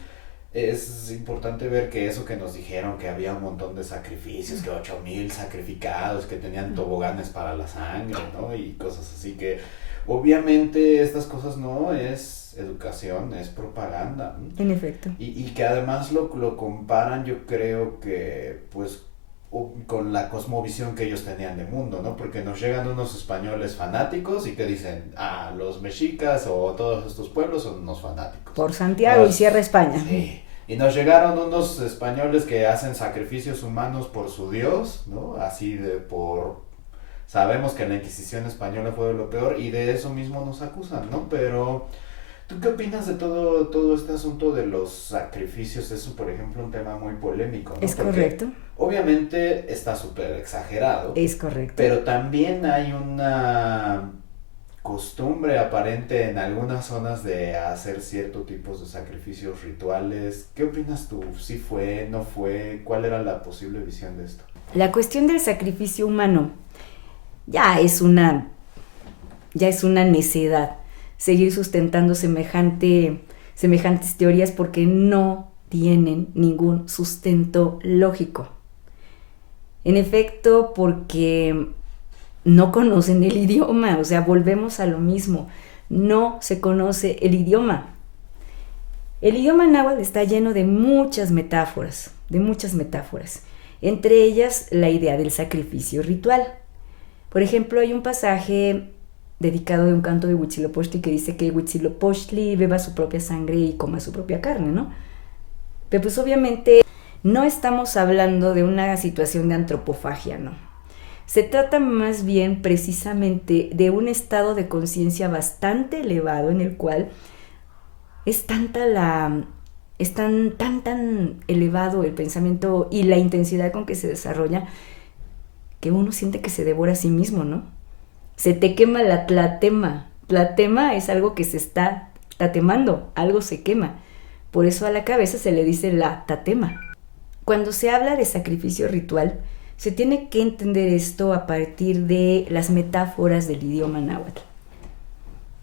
es importante ver que eso que nos dijeron, que había un montón de sacrificios, que 8,000 sacrificados, que tenían toboganes para la sangre, ¿no? Y cosas así, que obviamente estas cosas no es educación, es propaganda, ¿no? En efecto. Y que además lo comparan, yo creo que pues con la cosmovisión que ellos tenían de mundo, ¿no? Porque nos llegan unos españoles fanáticos y que dicen, los mexicas o todos estos pueblos son unos fanáticos. Por Santiago y Sierra España. Sí. Y nos llegaron unos españoles que hacen sacrificios humanos por su Dios, ¿no? Así sabemos que la Inquisición española fue lo peor y de eso mismo nos acusan, ¿no? Pero ¿tú qué opinas de todo este asunto de los sacrificios? Eso, por ejemplo, un tema muy polémico, ¿no? Es correcto. Obviamente está súper exagerado. Es correcto. Pero también hay una costumbre aparente en algunas zonas de hacer ciertos tipos de sacrificios rituales. ¿Qué opinas tú? ¿Sí fue, no fue? ¿Cuál era la posible visión de esto? La cuestión del sacrificio humano ya es una necedad seguir sustentando semejantes teorías porque no tienen ningún sustento lógico. En efecto, porque no conocen el idioma, o sea, volvemos a lo mismo, no se conoce el idioma. El idioma náhuatl está lleno de muchas metáforas, entre ellas la idea del sacrificio ritual. Por ejemplo, hay un pasaje dedicado de un canto de Huitzilopochtli que dice que Huitzilopochtli beba su propia sangre y coma su propia carne, ¿no? Pero pues obviamente no estamos hablando de una situación de antropofagia, ¿no? Se trata más bien precisamente de un estado de conciencia bastante elevado en el cual es tan elevado el pensamiento y la intensidad con que se desarrolla que uno siente que se devora a sí mismo, ¿no? Se te quema la tlatema. Tlatema es algo que se está tatemando, algo se quema. Por eso a la cabeza se le dice la tatema. Cuando se habla de sacrificio ritual, se tiene que entender esto a partir de las metáforas del idioma náhuatl.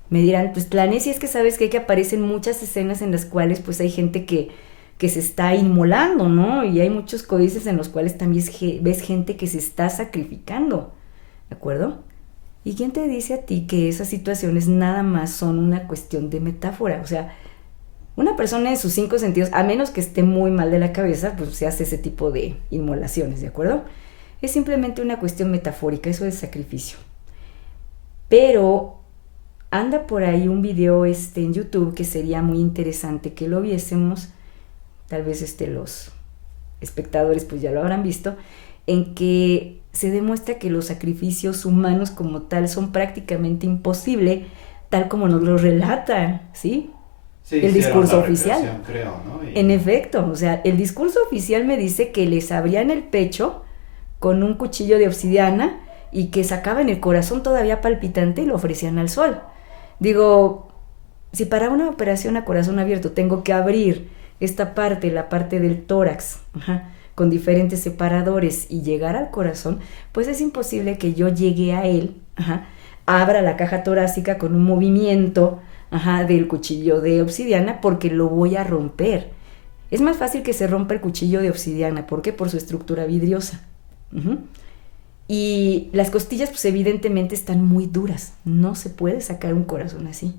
Me dirán, pues Tlanesi, es que sabes que aparecen muchas escenas en las cuales pues hay gente que se está inmolando, ¿no? Y hay muchos códices en los cuales también ves gente que se está sacrificando, ¿de acuerdo? ¿Y quién te dice a ti que esas situaciones nada más son una cuestión de metáfora? O sea, una persona en sus 5 sentidos, a menos que esté muy mal de la cabeza, pues se hace ese tipo de inmolaciones, ¿de acuerdo? Es simplemente una cuestión metafórica, eso es sacrificio. Pero anda por ahí un video en YouTube que sería muy interesante que lo viésemos, tal vez los espectadores pues ya lo habrán visto, en que se demuestra que los sacrificios humanos como tal son prácticamente imposibles, tal como nos lo relata, ¿sí? Sí, el discurso oficial. Creo, ¿no? En efecto, o sea, el discurso oficial me dice que les abrían el pecho con un cuchillo de obsidiana y que sacaban el corazón todavía palpitante y lo ofrecían al sol. Digo, si para una operación a corazón abierto tengo que abrir esta parte, la parte del tórax, con diferentes separadores y llegar al corazón, pues es imposible que yo llegue a él, abra la caja torácica con un movimiento del cuchillo de obsidiana porque lo voy a romper. Es más fácil que se rompa el cuchillo de obsidiana. ¿Por qué? Por su estructura vidriosa. Y las costillas pues evidentemente están muy duras. No se puede sacar un corazón así.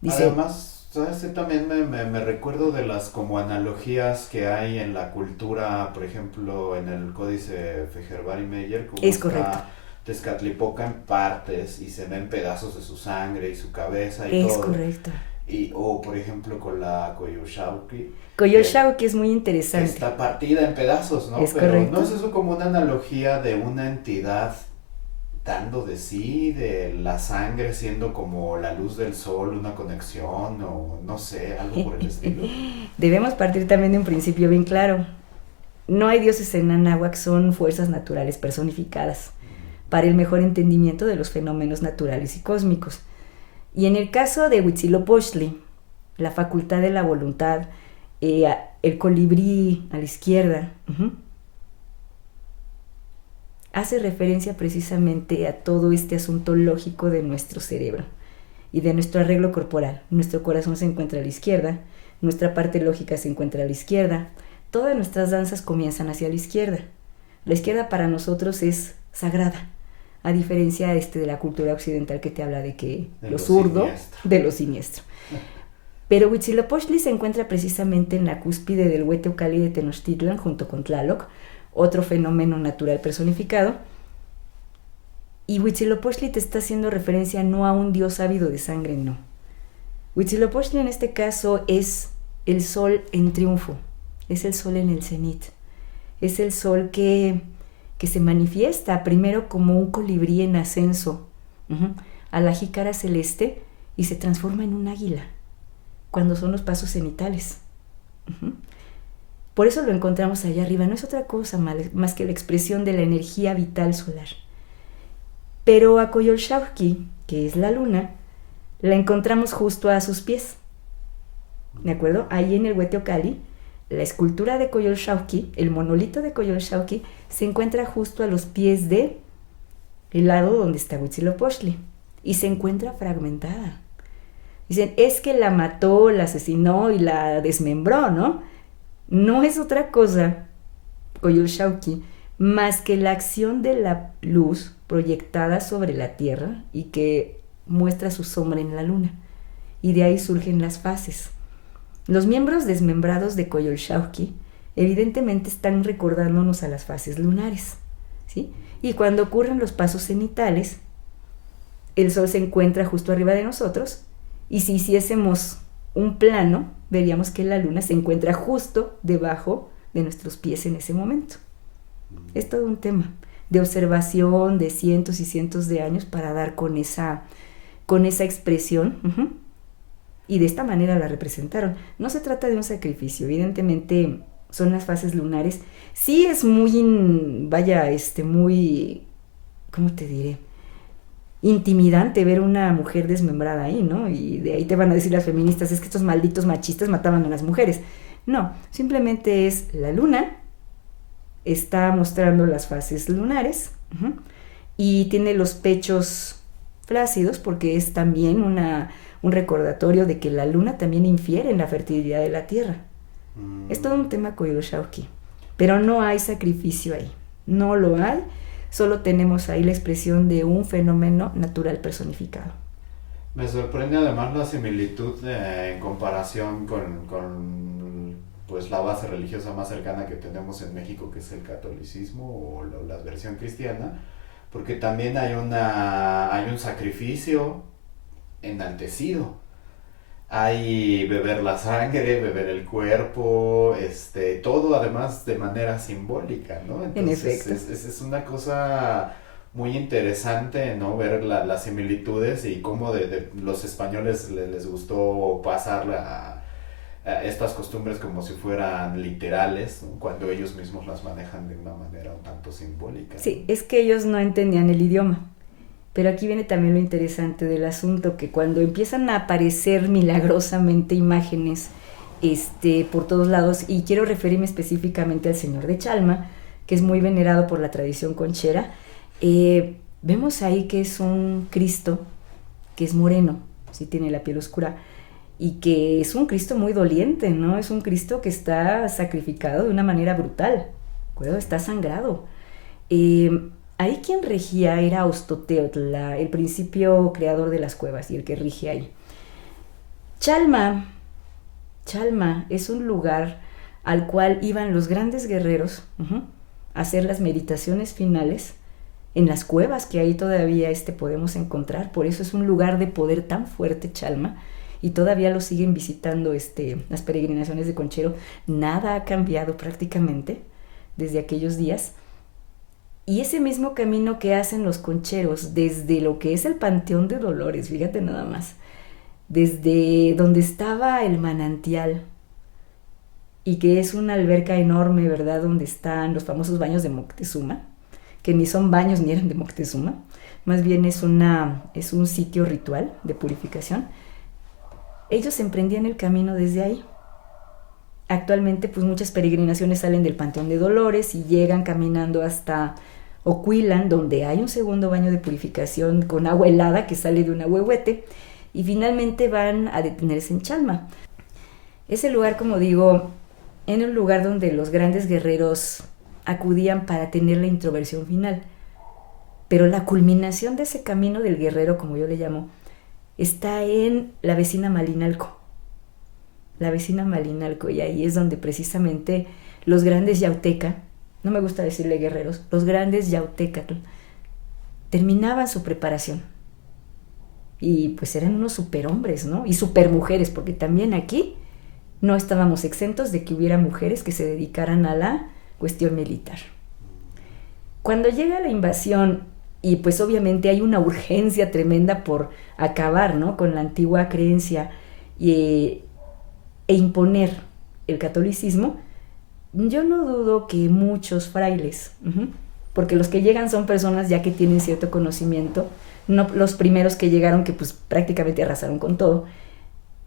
Dice, además, ¿sabes? También me recuerdo de las como analogías que hay en la cultura, por ejemplo, en el códice Fejerbari-Meyer, como es correcto. Tezcatlipoca en partes y se ven pedazos de su sangre y su cabeza y es todo. Es correcto. O por ejemplo con la Coyolxauhqui. Coyolxauhqui es muy interesante. Está partida en pedazos, ¿no? Es Pero correcto. ¿no es eso como una analogía de una entidad dando de sí, de la sangre siendo como la luz del sol, una conexión o no sé, algo por el estilo? Debemos partir también de un principio bien claro. No hay dioses en Anáhuac, son fuerzas naturales personificadas para el mejor entendimiento de los fenómenos naturales y cósmicos. Y en el caso de Huitzilopochtli, la facultad de la voluntad, el colibrí a la izquierda, hace referencia precisamente a todo este asunto lógico de nuestro cerebro y de nuestro arreglo corporal. Nuestro corazón se encuentra a la izquierda, nuestra parte lógica se encuentra a la izquierda, todas nuestras danzas comienzan hacia la izquierda. La izquierda para nosotros es sagrada, a diferencia de la cultura occidental que te habla de que lo zurdo, de lo siniestro. Pero Huitzilopochtli se encuentra precisamente en la cúspide del Huehueteocalli de Tenochtitlan junto con Tlaloc, otro fenómeno natural personificado. Y Huitzilopochtli te está haciendo referencia no a un dios ávido de sangre, no. Huitzilopochtli en este caso es el sol en triunfo, es el sol en el cenit, es el sol que se manifiesta primero como un colibrí en ascenso a la jícara celeste y se transforma en un águila cuando son los pasos cenitales. Por eso lo encontramos allá arriba, no es otra cosa más que la expresión de la energía vital solar. Pero a Coyolxauhqui, que es la luna, la encontramos justo a sus pies. ¿De acuerdo? Ahí en el Huehueteocalli, la escultura de Coyolxauhqui, el monolito de Coyolxauhqui, se encuentra justo a los pies de el lado donde está Huitzilopochtli y se encuentra fragmentada. Dicen, es que la mató, la asesinó y la desmembró, ¿no? no es otra cosa, Coyolxauhqui, más que la acción de la luz proyectada sobre la Tierra y que muestra su sombra en la Luna. Y de ahí surgen las fases. Los miembros desmembrados de Coyolxauhqui evidentemente están recordándonos a las fases lunares, ¿sí? Y cuando ocurren los pasos cenitales, el Sol se encuentra justo arriba de nosotros, y si hiciésemos un plano, veríamos que la Luna se encuentra justo debajo de nuestros pies en ese momento. Es todo un tema de observación de cientos y cientos de años para dar con esa expresión, y de esta manera la representaron. No se trata de un sacrificio, evidentemente son las fases lunares. Sí es muy, muy, ¿cómo te diré? Intimidante ver una mujer desmembrada ahí, ¿no? Y de ahí te van a decir las feministas, es que estos malditos machistas mataban a las mujeres. No, simplemente es la luna, está mostrando las fases lunares, y tiene los pechos flácidos porque es también un recordatorio de que la luna también infiere en la fertilidad de la tierra. Es todo un tema Coyolxauhqui, pero no hay sacrificio ahí, no lo hay, solo tenemos ahí la expresión de un fenómeno natural personificado. Me sorprende además la similitud en comparación con pues la base religiosa más cercana que tenemos en México, que es el catolicismo o la versión cristiana, porque también hay un sacrificio enaltecido. Hay beber la sangre, beber el cuerpo, todo además de manera simbólica, ¿no? Entonces, en efecto. Es una cosa muy interesante, ¿no? Ver las similitudes y cómo de los españoles les gustó pasar a estas costumbres como si fueran literales, ¿no? Cuando ellos mismos las manejan de una manera un tanto simbólica, ¿no? Sí, es que ellos no entendían el idioma. Pero aquí viene también lo interesante del asunto, que cuando empiezan a aparecer milagrosamente imágenes por todos lados, y quiero referirme específicamente al Señor de Chalma, que es muy venerado por la tradición conchera, vemos ahí que es un Cristo que es moreno, sí tiene la piel oscura, y que es un Cristo muy doliente, ¿no? Es un Cristo que está sacrificado de una manera brutal, ¿de está sangrado. Ahí quien regía era Ostoteotl, el principio creador de las cuevas y el que rige ahí. Chalma es un lugar al cual iban los grandes guerreros a hacer las meditaciones finales en las cuevas que ahí todavía podemos encontrar. Por eso es un lugar de poder tan fuerte Chalma, y todavía lo siguen visitando las peregrinaciones de Conchero. Nada ha cambiado prácticamente desde aquellos días. Y ese mismo camino que hacen los concheros desde lo que es el Panteón de Dolores, fíjate nada más, desde donde estaba el manantial, y que es una alberca enorme, ¿verdad?, donde están los famosos baños de Moctezuma, que ni son baños ni eran de Moctezuma, más bien es un sitio ritual de purificación. Ellos emprendían el camino desde ahí. Actualmente pues muchas peregrinaciones salen del Panteón de Dolores y llegan caminando hasta Ocuilan, donde hay un segundo baño de purificación con agua helada que sale de un ahuehuete, y finalmente van a detenerse en Chalma. Ese lugar, como digo, era un lugar donde los grandes guerreros acudían para tener la introversión final. Pero la culminación de ese camino del guerrero, como yo le llamo, está en la vecina Malinalco. La vecina Malinalco, y ahí es donde precisamente los grandes Yautecas, no me gusta decirle guerreros, los grandes Yautecatl terminaban su preparación. Y pues eran unos superhombres, ¿no? Y supermujeres, porque también aquí no estábamos exentos de que hubiera mujeres que se dedicaran a la cuestión militar. Cuando llega la invasión, y pues obviamente hay una urgencia tremenda por acabar, ¿no?, con la antigua creencia e imponer el catolicismo, yo no dudo que muchos frailes, porque los que llegan son personas ya que tienen cierto conocimiento, no los primeros que llegaron, que pues prácticamente arrasaron con todo,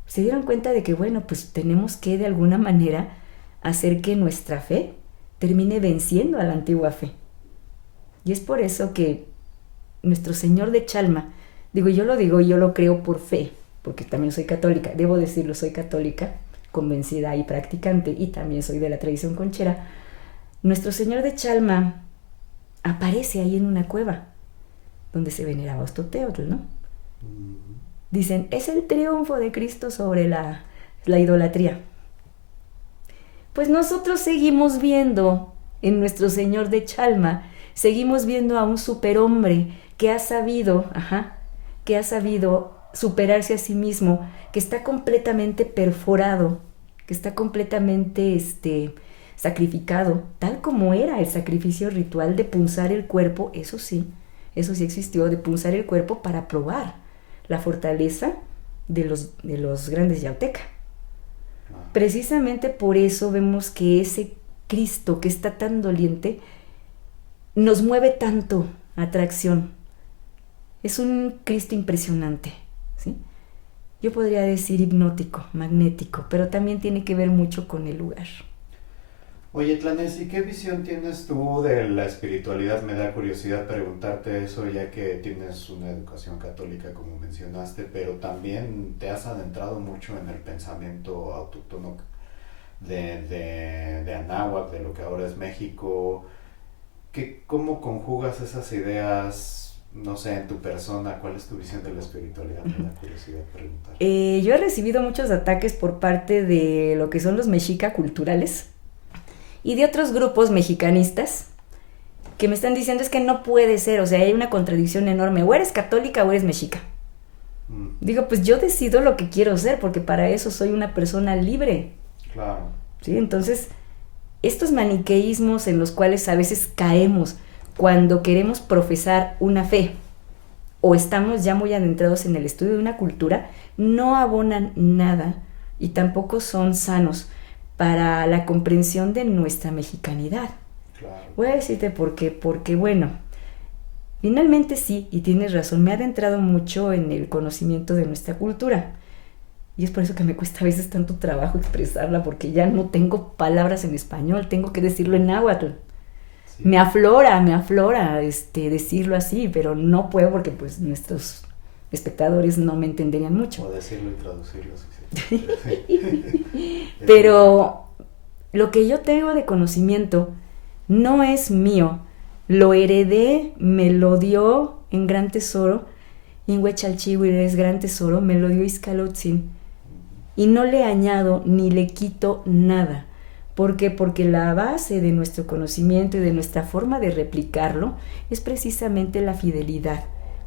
se dieron cuenta de que bueno, pues tenemos que de alguna manera hacer que nuestra fe termine venciendo a la antigua fe. Y es por eso que nuestro Señor de Chalma, yo lo creo por fe, porque también soy católica, debo decirlo, soy católica, convencida y practicante, y también soy de la tradición conchera, nuestro señor de Chalma aparece ahí en una cueva donde se veneraba Ostoteotl, ¿no? Dicen, es el triunfo de Cristo sobre la idolatría. Pues nosotros seguimos viendo en nuestro señor de Chalma, seguimos viendo a un superhombre que ha sabido superarse a sí mismo, que está completamente perforado, que está completamente sacrificado, tal como era el sacrificio ritual de punzar el cuerpo, eso sí existió, de punzar el cuerpo para probar la fortaleza de los grandes Yautecas. Precisamente por eso vemos que ese Cristo que está tan doliente nos mueve tanto atracción. Es un Cristo impresionante, ¿sí? Yo podría decir hipnótico, magnético, pero también tiene que ver mucho con el lugar. Oye, Tlanesi, ¿qué visión tienes tú de la espiritualidad? Me da curiosidad preguntarte eso, ya que tienes una educación católica, como mencionaste, pero también te has adentrado mucho en el pensamiento autóctono de Anáhuac, de lo que ahora es México. ¿Cómo conjugas esas ideas, no sé, en tu persona? ¿Cuál es tu visión de la espiritualidad? Me da curiosidad preguntar. Yo he recibido muchos ataques por parte de lo que son los mexica culturales y de otros grupos mexicanistas que me están diciendo es que no puede ser, o sea, hay una contradicción enorme, o eres católica o eres mexica. Digo, pues yo decido lo que quiero ser, porque para eso soy una persona libre. Claro. ¿Sí? Entonces, estos maniqueísmos en los cuales a veces caemos cuando queremos profesar una fe o estamos ya muy adentrados en el estudio de una cultura, no abonan nada y tampoco son sanos para la comprensión de nuestra mexicanidad. Claro. Voy a decirte por qué, porque bueno, finalmente sí, y tienes razón, me he adentrado mucho en el conocimiento de nuestra cultura. Y es por eso que me cuesta a veces tanto trabajo expresarla, porque ya no tengo palabras en español, tengo que decirlo en náhuatl. Sí. Me aflora decirlo así, pero no puedo porque pues nuestros espectadores no me entenderían mucho. O decirlo y traducirlo, sí. Pero lo que yo tengo de conocimiento no es mío, lo heredé, me lo dio en gran tesoro, Inhuechalchihuire es gran tesoro, me lo dio Ixcalotzin, y no le añado ni le quito nada. ¿Por qué? Porque la base de nuestro conocimiento y de nuestra forma de replicarlo es precisamente la fidelidad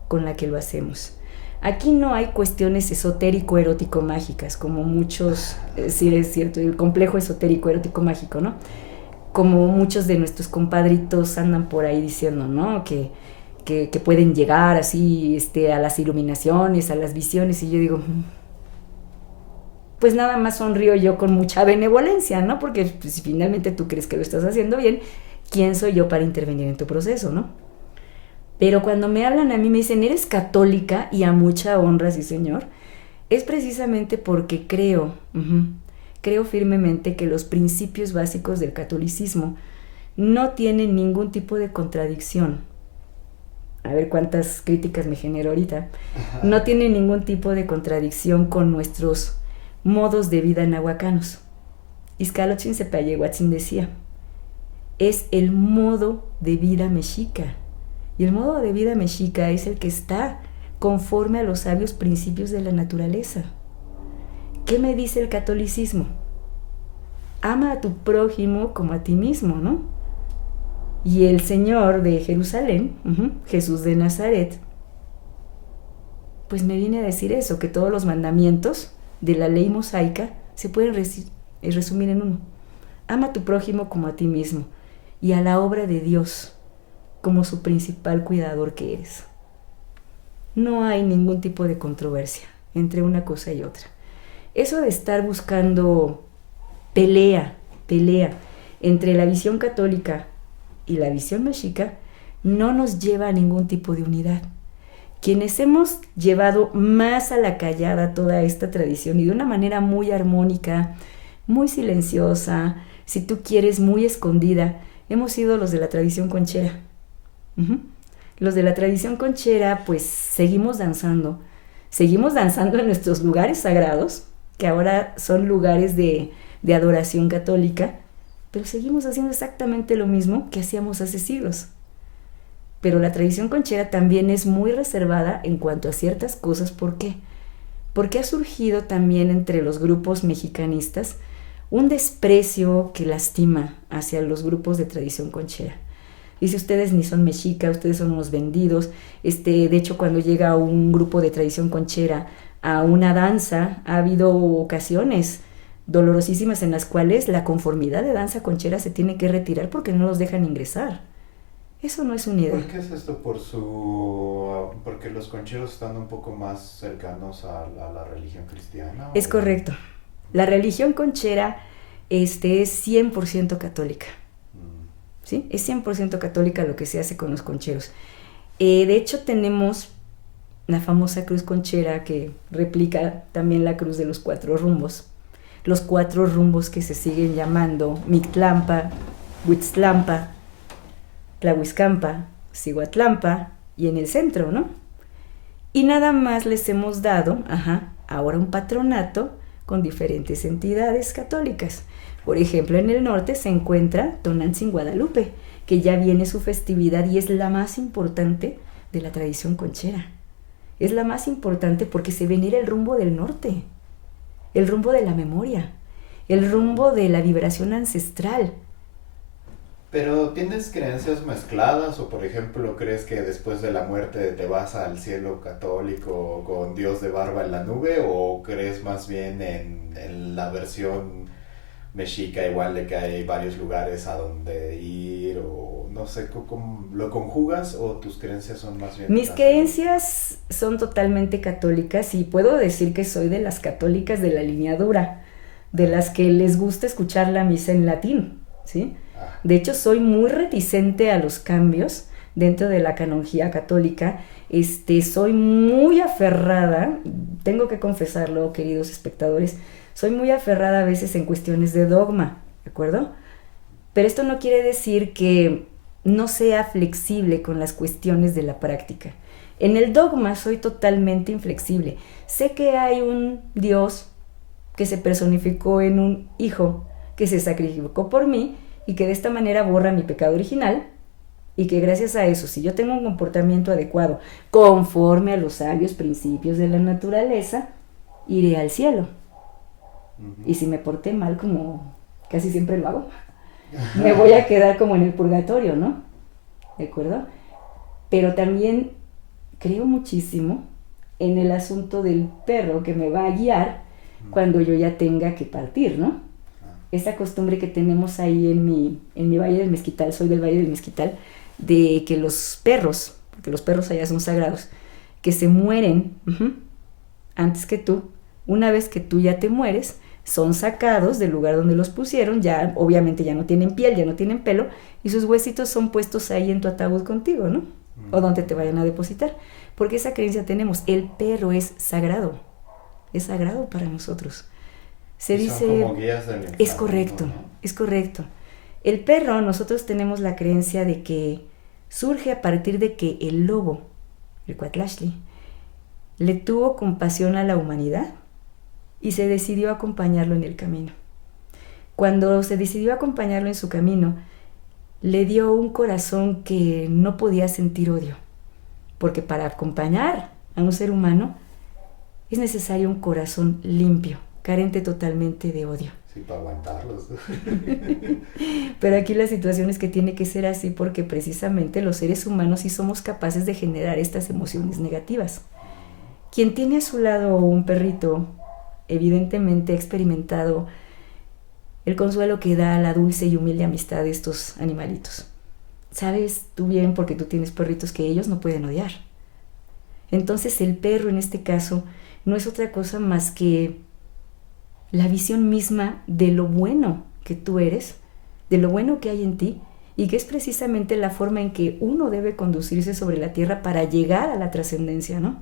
con la que lo hacemos. Aquí no hay cuestiones esotérico-erótico-mágicas, como muchos, sí es cierto, el complejo esotérico-erótico-mágico, ¿no? Como muchos de nuestros compadritos andan por ahí diciendo, ¿no? Que pueden llegar así a las iluminaciones, a las visiones, y yo digo, pues nada más sonrío yo con mucha benevolencia, ¿no? Porque pues, si finalmente tú crees que lo estás haciendo bien, ¿quién soy yo para intervenir en tu proceso, no? Pero cuando me hablan a mí, me dicen, ¿eres católica? Y a mucha honra, sí señor, es precisamente porque creo firmemente que los principios básicos del catolicismo no tienen ningún tipo de contradicción. A ver cuántas críticas me genero ahorita. No tienen ningún tipo de contradicción con nuestros modos de vida nahuacanos. Ixcalotzin Sepayehuatzin decía, es el modo de vida mexica. Y el modo de vida mexica es el que está conforme a los sabios principios de la naturaleza. ¿Qué me dice el catolicismo? Ama a tu prójimo como a ti mismo, ¿no? Y el Señor de Jerusalén, Jesús de Nazaret, pues me viene a decir eso, que todos los mandamientos de la ley mosaica se pueden resumir en uno. Ama a tu prójimo como a ti mismo y a la obra de Dios como su principal cuidador que eres. No hay ningún tipo de controversia entre una cosa y otra. Eso de estar buscando pelea entre la visión católica y la visión mexica no nos lleva a ningún tipo de unidad. Quienes hemos llevado más a la callada toda esta tradición y de una manera muy armónica, muy silenciosa, si tú quieres, muy escondida, hemos sido los de la tradición conchera. Los de la tradición conchera, pues seguimos danzando en nuestros lugares sagrados, que ahora son lugares de adoración católica, pero seguimos haciendo exactamente lo mismo que hacíamos hace siglos. Pero la tradición conchera también es muy reservada en cuanto a ciertas cosas. ¿Por qué? Porque ha surgido también entre los grupos mexicanistas un desprecio que lastima hacia los grupos de tradición conchera. Dice, ustedes ni son mexica, ustedes son unos vendidos. De hecho, cuando llega un grupo de tradición conchera a una danza, ha habido ocasiones dolorosísimas en las cuales la conformidad de danza conchera se tiene que retirar porque no los dejan ingresar. Eso no es unidad. ¿Por qué es esto? Porque los concheros están un poco más cercanos a la religión cristiana. Es correcto. La religión conchera es 100% católica. ¿Sí? Es 100% católica lo que se hace con los concheros. De hecho, tenemos la famosa cruz conchera que replica también la cruz de los 4 rumbos. Los 4 rumbos que se siguen llamando Mictlampa, Huitztlampa, Tlahuizcampa, Cihuatlampa y en el centro, ¿no? Y nada más les hemos dado, ahora un patronato con diferentes entidades católicas. Por ejemplo, en el norte se encuentra Tonantzin Guadalupe, que ya viene su festividad y es la más importante de la tradición conchera. Es la más importante porque se venera el rumbo del norte, el rumbo de la memoria, el rumbo de la vibración ancestral. Pero ¿tienes creencias mezcladas o por ejemplo crees que después de la muerte te vas al cielo católico con Dios de barba en la nube o crees más bien en la versión mexica igual de que hay varios lugares a donde ir o no sé, ¿cómo lo conjugas o tus creencias son más bien? Mis creencias son totalmente católicas y puedo decir que soy de las católicas de la línea dura, de las que les gusta escuchar la misa en latín, ¿sí? De hecho, soy muy reticente a los cambios dentro de la canonjía católica. Soy muy aferrada, tengo que confesarlo, queridos espectadores, soy muy aferrada a veces en cuestiones de dogma, ¿de acuerdo? Pero esto no quiere decir que no sea flexible con las cuestiones de la práctica. En el dogma soy totalmente inflexible. Sé que hay un Dios que se personificó en un hijo que se sacrificó por mí y que de esta manera borra mi pecado original y que gracias a eso, si yo tengo un comportamiento adecuado conforme a los sabios principios de la naturaleza, iré al cielo. Y si me porté mal, como casi siempre lo hago, me voy a quedar como en el purgatorio, ¿no? ¿De acuerdo? Pero también creo muchísimo en el asunto del perro que me va a guiar cuando yo ya tenga que partir, ¿no? Esa costumbre que tenemos ahí en mi Valle del Mezquital, soy del Valle del Mezquital, de que los perros, porque los perros allá son sagrados, que se mueren antes que tú, una vez que tú ya te mueres, son sacados del lugar donde los pusieron, ya obviamente ya no tienen piel, ya no tienen pelo, y sus huesitos son puestos ahí en tu ataúd contigo, ¿no? O donde te vayan a depositar, porque esa creencia tenemos, el perro es sagrado para nosotros. Se dice, son como guías del infierno, es correcto, ¿no? es correcto. El perro, nosotros tenemos la creencia de que surge a partir de que el lobo, el Cuatlaxtli, le tuvo compasión a la humanidad y se decidió acompañarlo en el camino. Cuando se decidió acompañarlo en su camino, le dio un corazón que no podía sentir odio, porque para acompañar a un ser humano es necesario un corazón limpio, carente totalmente de odio. Sí, para aguantarlos. Pero aquí la situación es que tiene que ser así porque precisamente los seres humanos sí somos capaces de generar estas emociones negativas. Quien tiene a su lado un perrito, evidentemente ha experimentado el consuelo que da la dulce y humilde amistad de estos animalitos. Sabes tú bien, porque tú tienes perritos, que ellos no pueden odiar. Entonces el perro en este caso no es otra cosa más que la visión misma de lo bueno que tú eres, de lo bueno que hay en ti, y que es precisamente la forma en que uno debe conducirse sobre la tierra para llegar a la trascendencia, ¿no?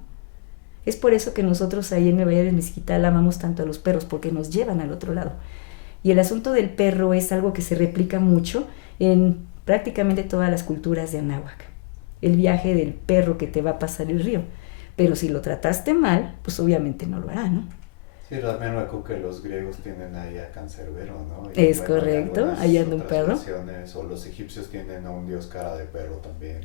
Es por eso que nosotros ahí en el Valle del Mezquital amamos tanto a los perros, porque nos llevan al otro lado. Y el asunto del perro es algo que se replica mucho en prácticamente todas las culturas de Anáhuac. El viaje del perro que te va a pasar el río. Pero si lo trataste mal, pues obviamente no lo hará, ¿no? Sí, también me acuerdo que los griegos tienen ahí a Cancerbero, ¿no? Y Es bueno, hay correcto, algunas ahí anda un otras perro. versiones, o los egipcios tienen a un dios cara de perro también.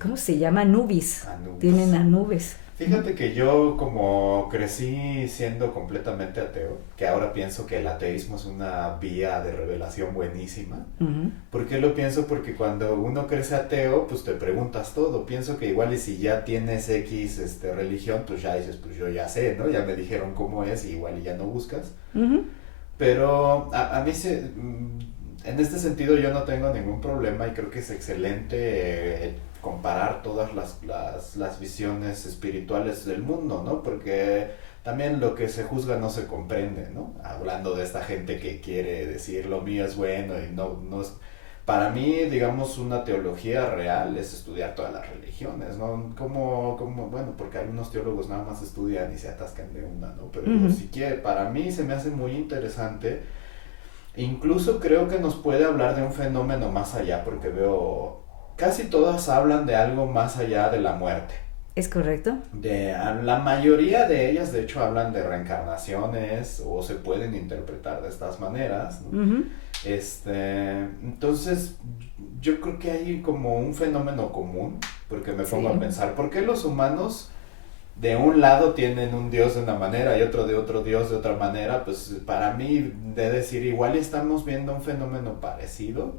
¿Cómo se llama? Anubis. Tienen Anubis. Anubis. Fíjate que yo como crecí siendo completamente ateo, que ahora pienso que el ateísmo es una vía de revelación buenísima. Ujú. ¿Por qué lo pienso? Porque cuando uno crece ateo, pues te preguntas todo. Pienso que igual y si ya tienes X religión, pues ya dices, pues yo ya sé, ¿no? Ya me dijeron cómo es y igual y ya no buscas. Ujú. Pero a mí en este sentido yo no tengo ningún problema y creo que es excelente comparar todas las visiones espirituales del mundo, ¿no? Porque también lo que se juzga no se comprende, ¿no? Hablando de esta gente que quiere decir lo mío es bueno y no es... Para mí, digamos, una teología real es estudiar todas las religiones, ¿no? Bueno, porque algunos teólogos nada más estudian y se atascan de una, ¿no? Pero Ujú. si quiere, para mí se me hace muy interesante. Incluso creo que nos puede hablar de un fenómeno más allá, porque veo, casi todas hablan de algo más allá de la muerte. ¿Es correcto? La mayoría de ellas, de hecho, hablan de reencarnaciones o se pueden interpretar de estas maneras, ¿no? Ujú. Entonces, yo creo que hay como un fenómeno común, porque me pongo a Sí, pensar, ¿por qué los humanos de un lado tienen un dios de una manera y otro de otro dios de otra manera? Pues para mí, de decir, igual estamos viendo un fenómeno parecido,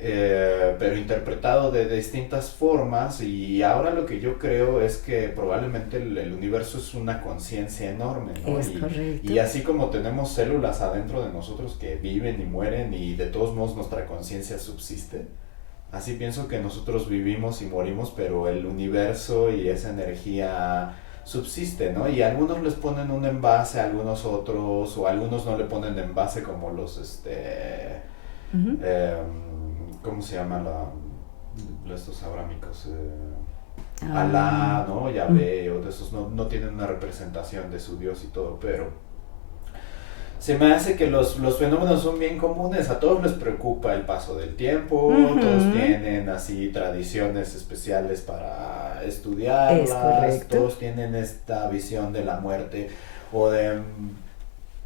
pero interpretado de distintas formas, y ahora lo que yo creo es que probablemente el universo es una conciencia enorme, ¿no? es correcto. Y así como tenemos células adentro de nosotros que viven y mueren y de todos modos nuestra conciencia subsiste, así pienso que nosotros vivimos y morimos, pero el universo y esa energía subsiste, ¿no? Y algunos les ponen un envase, algunos otros, o algunos no le ponen envase como Ujú. eh, ¿cómo se llama estos abrámicos? Ah, Alá, ¿no? mm, Yahvé, o de esos no tienen una representación de su dios y todo, pero se me hace que los fenómenos son bien comunes, a todos les preocupa el paso del tiempo, todos ujú. tienen así tradiciones especiales para Es estudiarlas, correcto. todos tienen esta visión de la muerte o de...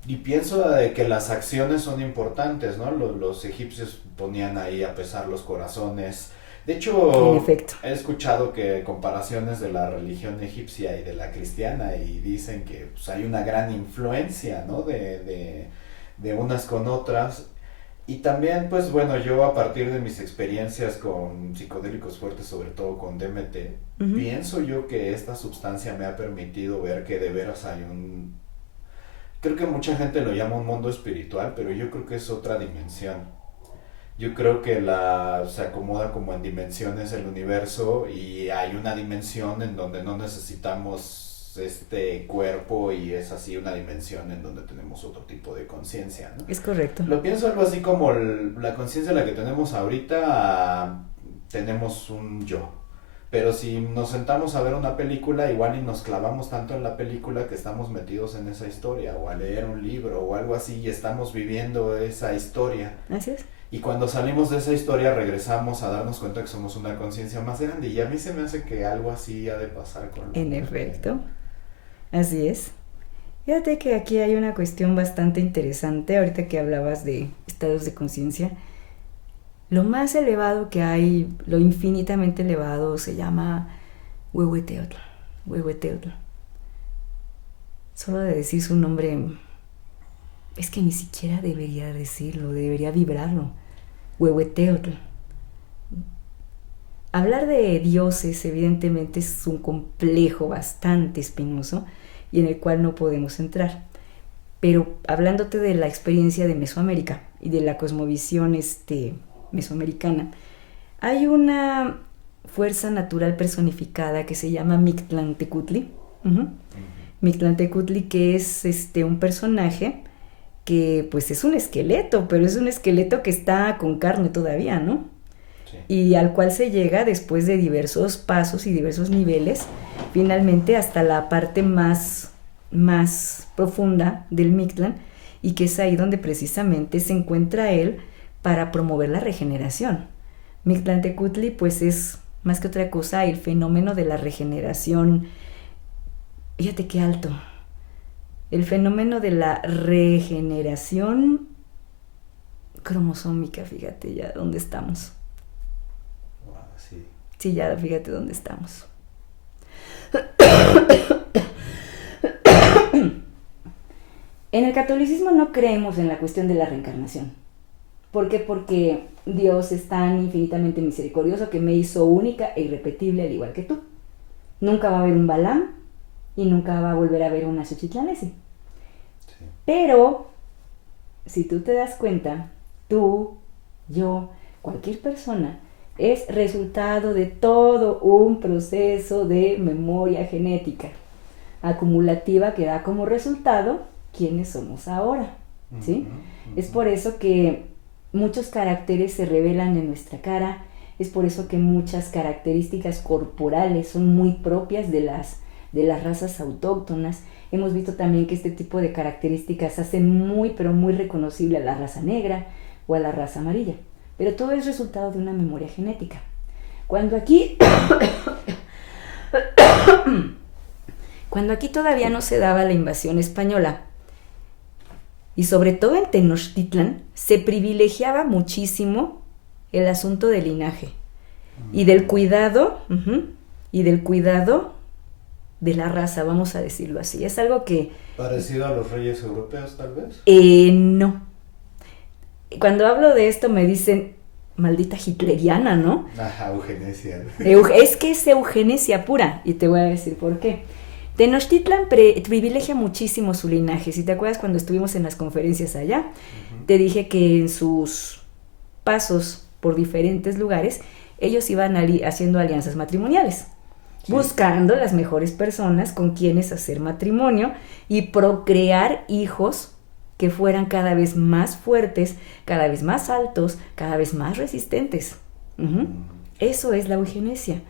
Y pienso de que las acciones son importantes, ¿no? Los egipcios ponían ahí a pesar los corazones. De En hecho, efecto. he escuchado que comparaciones de la religión egipcia y de la cristiana y dicen que pues, hay una gran influencia, ¿no? De unas con otras. Y también, pues bueno, yo a partir de mis experiencias con psicodélicos fuertes, sobre todo con DMT, Ujú. pienso yo que esta sustancia me ha permitido ver que de veras hay creo que mucha gente lo llama un mundo espiritual, pero yo creo que es otra dimensión. Yo creo que se acomoda como en dimensiones el universo y hay una dimensión en donde no necesitamos este cuerpo y es así una dimensión en donde tenemos otro tipo de conciencia, ¿no? Es correcto. Lo pienso algo así como la conciencia la que tenemos ahorita, tenemos un yo. Pero si nos sentamos a ver una película, igual y nos clavamos tanto en la película que estamos metidos en esa historia, o a leer un libro o algo así y estamos viviendo esa historia. Así es. Y cuando salimos de esa historia regresamos a darnos cuenta que somos una conciencia más grande. Y a mí se me hace que algo así ha de pasar con la En muerte, efecto. ¿no? Así es. Fíjate que aquí hay una cuestión bastante interesante, ahorita que hablabas de estados de conciencia. Lo más elevado que hay, lo infinitamente elevado, se llama Huehueteotl. Huehueteotl. Solo de decir su nombre, es que ni siquiera debería decirlo, debería vibrarlo. Huehueteotl. Hablar de dioses, evidentemente, es un complejo bastante espinoso y en el cual no podemos entrar. Pero hablándote de la experiencia de Mesoamérica y de la cosmovisión mesoamericana, hay una fuerza natural personificada que se llama Mictlantecutli. Uh-huh. Ujú. Mictlantecutli, que es un personaje que pues es un esqueleto, pero es un esqueleto que está con carne todavía, ¿no? Sí. Y al cual se llega después de diversos pasos y diversos niveles, finalmente hasta la parte más profunda del Mictlán, y que es ahí donde precisamente se encuentra él para promover la regeneración. Mictlantecutli pues es más que otra cosa el fenómeno de la regeneración. Fíjate qué alto. el fenómeno de la regeneración cromosómica, fíjate ya dónde estamos. Sí. Sí, ya fíjate dónde estamos. En el catolicismo no creemos en la cuestión de la reencarnación. ¿Por qué? Porque Dios es tan infinitamente misericordioso que me hizo única e irrepetible al igual que tú. Nunca va a haber un Balaam y nunca va a volver a haber una Xochitlanesi. Sí. Pero, si tú te das cuenta, tú, yo, cualquier persona, es resultado de todo un proceso de memoria genética acumulativa que da como resultado quiénes somos ahora, ¿sí? Es por eso que muchos caracteres se revelan en nuestra cara, es por eso que muchas características corporales son muy propias de las razas autóctonas. Hemos visto también que este tipo de características hacen muy, pero muy reconocible a la raza negra o a la raza amarilla. Pero todo es resultado de una memoria genética. Cuando aquí todavía no se daba la invasión española, y sobre todo en Tenochtitlan, se privilegiaba muchísimo el asunto del linaje y del cuidado, de la raza, vamos a decirlo así. Es algo que... ¿Parecido a los reyes europeos, tal vez? No. Cuando hablo de esto me dicen, maldita hitleriana, ¿no? Ajá, eugenesia. Es que es eugenesia pura, y te voy a decir por qué. Tenochtitlan privilegia muchísimo su linaje. Si te acuerdas cuando estuvimos en las conferencias allá, te dije que en sus pasos por diferentes lugares, ellos iban haciendo alianzas matrimoniales, buscando las mejores personas con quienes hacer matrimonio y procrear hijos que fueran cada vez más fuertes, cada vez más altos, cada vez más resistentes. Eso es la eugenesia.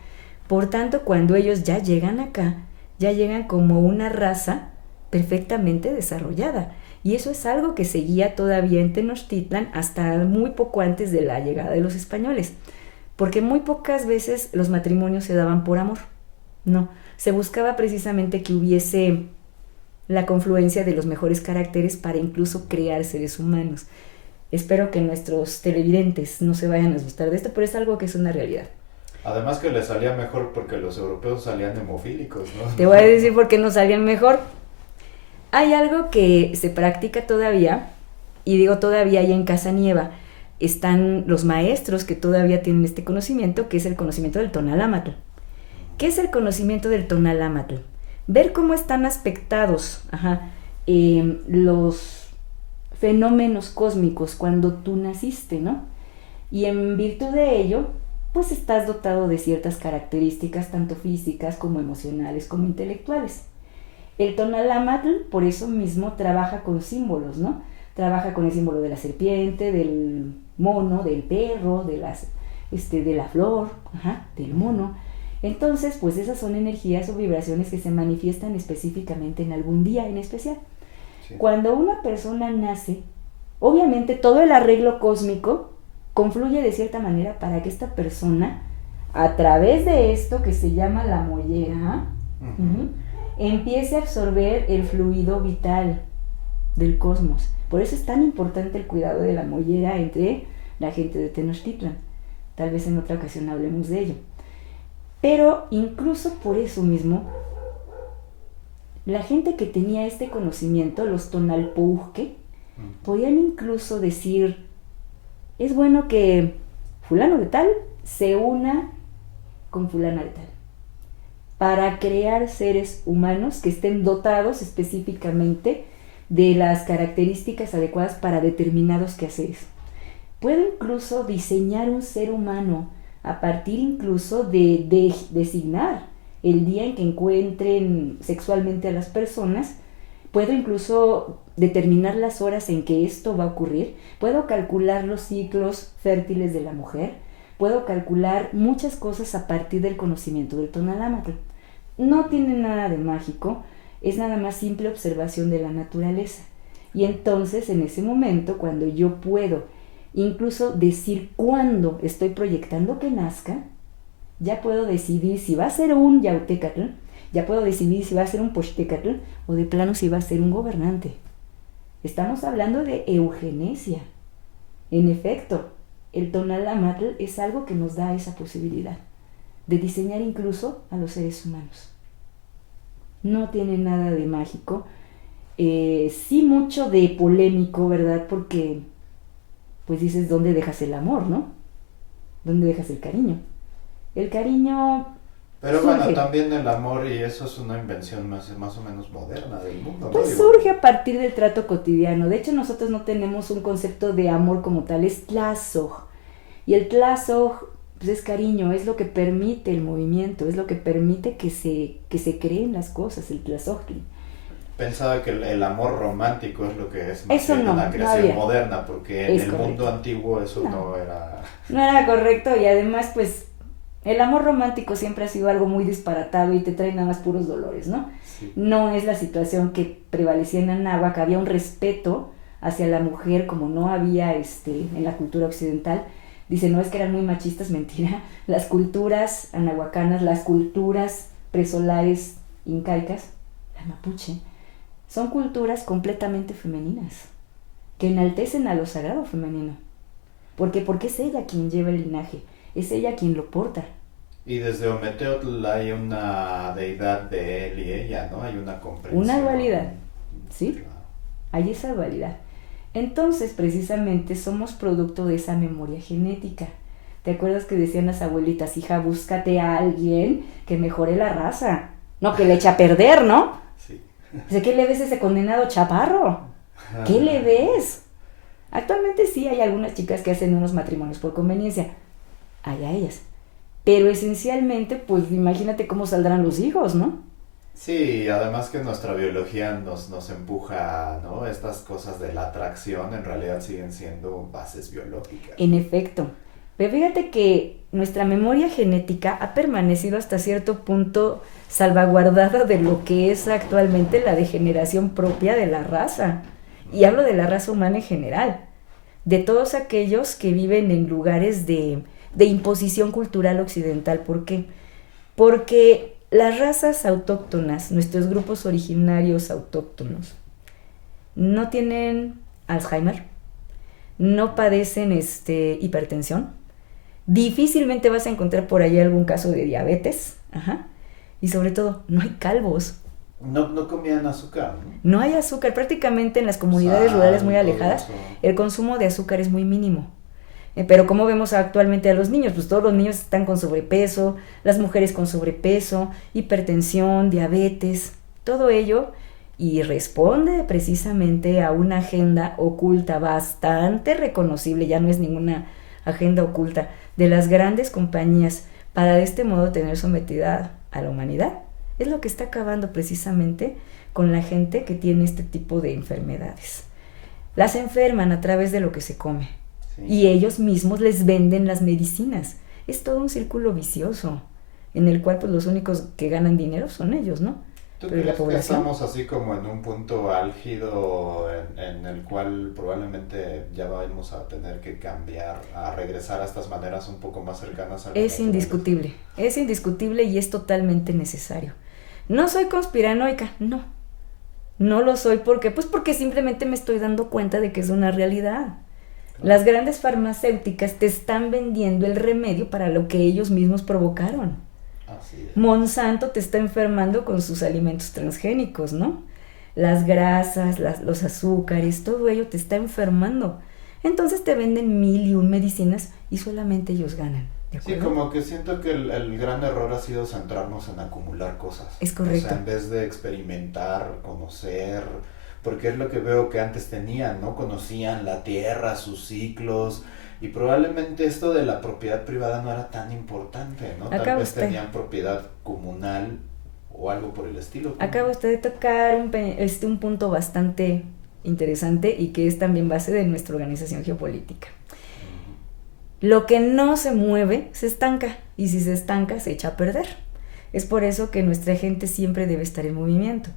Por tanto, cuando ellos ya llegan acá, ya llegan como una raza perfectamente desarrollada. Y eso es algo que seguía todavía en Tenochtitlan hasta muy poco antes de la llegada de los españoles. Porque muy pocas veces los matrimonios se daban por amor. No, se buscaba precisamente que hubiese la confluencia de los mejores caracteres para incluso crear seres humanos. Espero que nuestros televidentes no se vayan a asustar de esto, pero es algo que es una realidad. Además que les salía mejor porque los europeos salían hemofílicos, ¿no? Te voy a decir por qué no salían mejor. Hay algo que se practica todavía, y digo todavía, y en Casanieva están los maestros que todavía tienen este conocimiento, que es el conocimiento del Tonalámatl. ¿Qué es el conocimiento del Tonalámatl? Ver cómo están aspectados los fenómenos cósmicos cuando tú naciste, ¿no? Y en virtud de ello, pues estás dotado de ciertas características, tanto físicas como emocionales, como intelectuales. El Tonalámatl, por eso mismo, trabaja con símbolos, ¿no? Trabaja con el símbolo de la serpiente, del mono, del perro, de la flor, del mono. Entonces, pues esas son energías o vibraciones que se manifiestan específicamente en algún día en especial. Sí. Cuando una persona nace, obviamente todo el arreglo cósmico confluye de cierta manera para que esta persona, a través de esto que se llama la mollera, empiece a absorber el fluido vital del cosmos. Por eso es tan importante el cuidado de la mollera entre la gente de Tenochtitlan. Tal vez en otra ocasión hablemos de ello. Pero incluso por eso mismo, la gente que tenía este conocimiento, los tonalpouhque, podían incluso decir, es bueno que fulano de tal se una con fulana de tal, para crear seres humanos que estén dotados específicamente de las características adecuadas para determinados quehaceres. Puedo incluso diseñar un ser humano a partir incluso de designar el día en que encuentren sexualmente a las personas. Puedo incluso determinar las horas en que esto va a ocurrir. Puedo calcular los ciclos fértiles de la mujer. Puedo calcular muchas cosas a partir del conocimiento del Tonalámatl. No tiene nada de mágico, es nada más simple observación de la naturaleza. Y entonces, en ese momento, cuando yo puedo incluso decir cuándo estoy proyectando que nazca, ya puedo decidir si va a ser un Yautecatl Ya puedo decidir si va a ser un Pochtecatl o de plano si va a ser un gobernante. Estamos hablando de eugenesia. En efecto, el Tonalamatl es algo que nos da esa posibilidad de diseñar incluso a los seres humanos. No tiene nada de mágico, sí mucho de polémico, ¿verdad? Porque, pues dices, ¿dónde dejas el amor, no? ¿Dónde dejas el cariño? El cariño Pero surge. bueno, también el amor, y eso es una invención más o menos moderna del mundo, ¿no? Pues surge a partir del trato cotidiano. De hecho, nosotros no tenemos un concepto de amor como tal, es tlazoj. Y el tlazoj pues es cariño, es lo que permite el movimiento, es lo que permite que se creen las cosas, el tlazojtli. Pensaba que el amor romántico es lo que es más Eso bien no, una no creación había. moderna, porque en Es el correcto. mundo antiguo eso No. no era... No era correcto y además pues el amor romántico siempre ha sido algo muy disparatado y te trae nada más puros dolores, ¿no? Sí. No es la situación que prevalecía en Anáhuac, había un respeto hacia la mujer como no había en la cultura occidental. Dice, no es que eran muy machistas, mentira. Las culturas anahuacanas, las culturas presolares incaicas, la mapuche, son culturas completamente femeninas, que enaltecen a lo sagrado femenino. ¿Por qué? Porque es ella quien lleva el linaje, es ella quien lo porta. Y desde Ometeotl hay una deidad de él y ella, ¿no? Hay una comprensión. Una dualidad, ¿sí? Claro. Hay esa dualidad. Entonces, precisamente, somos producto de esa memoria genética. ¿Te acuerdas que decían las abuelitas, hija, búscate a alguien que mejore la raza? No, que le eche a perder, ¿no? Sí. Dice, ¿qué le ves a ese condenado chaparro? ¿Qué le ves? Actualmente sí hay algunas chicas que hacen unos matrimonios por conveniencia. Allá ellas. Pero esencialmente, pues imagínate cómo saldrán los hijos, ¿no? Sí, además que nuestra biología nos empuja, ¿no? Estas cosas de la atracción en realidad siguen siendo bases biológicas. En efecto. Pero fíjate que nuestra memoria genética ha permanecido hasta cierto punto salvaguardada de lo que es actualmente la degeneración propia de la raza. Y hablo de la raza humana en general. De todos aquellos que viven en lugares de imposición cultural occidental. ¿Por qué? Porque las razas autóctonas, nuestros grupos originarios autóctonos, no tienen Alzheimer, no padecen hipertensión, difícilmente vas a encontrar por ahí algún caso de diabetes, ajá, y sobre todo, no hay calvos. No comían azúcar, ¿no? No hay azúcar, prácticamente en las comunidades rurales muy alejadas, el consumo de azúcar es muy mínimo. Pero ¿cómo vemos actualmente a los niños? Pues todos los niños están con sobrepeso, las mujeres con sobrepeso, hipertensión, diabetes, todo ello, y responde precisamente a una agenda oculta bastante reconocible, ya no es ninguna agenda oculta, de las grandes compañías para de este modo tener sometida a la humanidad. Es lo que está acabando precisamente con la gente que tiene este tipo de enfermedades. Las enferman a través de lo que se come. Sí. Y ellos mismos les venden las medicinas. Es todo un círculo vicioso en el cual pues los únicos que ganan dinero son ellos, ¿no? ¿Tú crees que estamos así como en un punto álgido en el cual probablemente ya vamos a tener que cambiar, a regresar a estas maneras un poco más cercanas a la Es indiscutible y es totalmente necesario. No soy conspiranoica, no lo soy. ¿Por qué? Pues porque simplemente me estoy dando cuenta de que es una realidad. Las grandes farmacéuticas te están vendiendo el remedio para lo que ellos mismos provocaron. Así es. Monsanto te está enfermando con sus alimentos transgénicos, ¿no? Las grasas, los azúcares, todo ello te está enfermando. Entonces te venden 1001 medicinas y solamente ellos ganan. Sí, como que siento que el gran error ha sido centrarnos en acumular cosas. Es correcto. O sea, en vez de experimentar, conocer, porque es lo que veo que antes tenían, ¿no? Conocían la tierra, sus ciclos, y probablemente esto de la propiedad privada no era tan importante, ¿no? Tal vez tenían propiedad comunal o algo por el estilo. Acaba usted de tocar un punto bastante interesante y que es también base de nuestra organización geopolítica. Lo que no se mueve se estanca, y si se estanca se echa a perder. Es por eso que nuestra gente siempre debe estar en movimiento.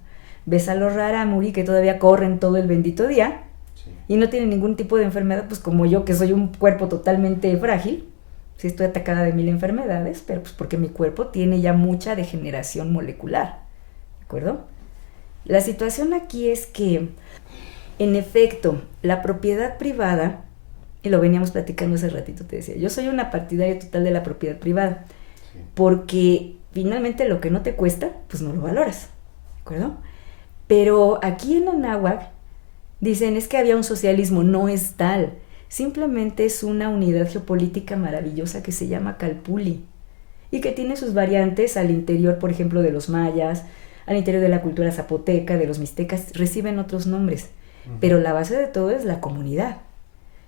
Ves a los rarámuri que todavía corren todo el bendito día, sí, y no tienen ningún tipo de enfermedad, pues como yo, que soy un cuerpo totalmente frágil, sí estoy atacada de 1000 enfermedades, pero pues porque mi cuerpo tiene ya mucha degeneración molecular. acuerdo? La situación aquí es que, en efecto, la propiedad privada, y lo veníamos platicando hace ratito, te decía, yo soy una partidaria total de la propiedad privada, Sí. porque finalmente lo que no te cuesta, pues no lo valoras, ¿de acuerdo? Pero aquí en Anáhuac dicen es que había un socialismo, no es tal, simplemente es una unidad geopolítica maravillosa que se llama Calpulli y que tiene sus variantes al interior, por ejemplo, de los mayas, al interior de la cultura zapoteca, de los mixtecas, reciben otros nombres, pero la base de todo es la comunidad.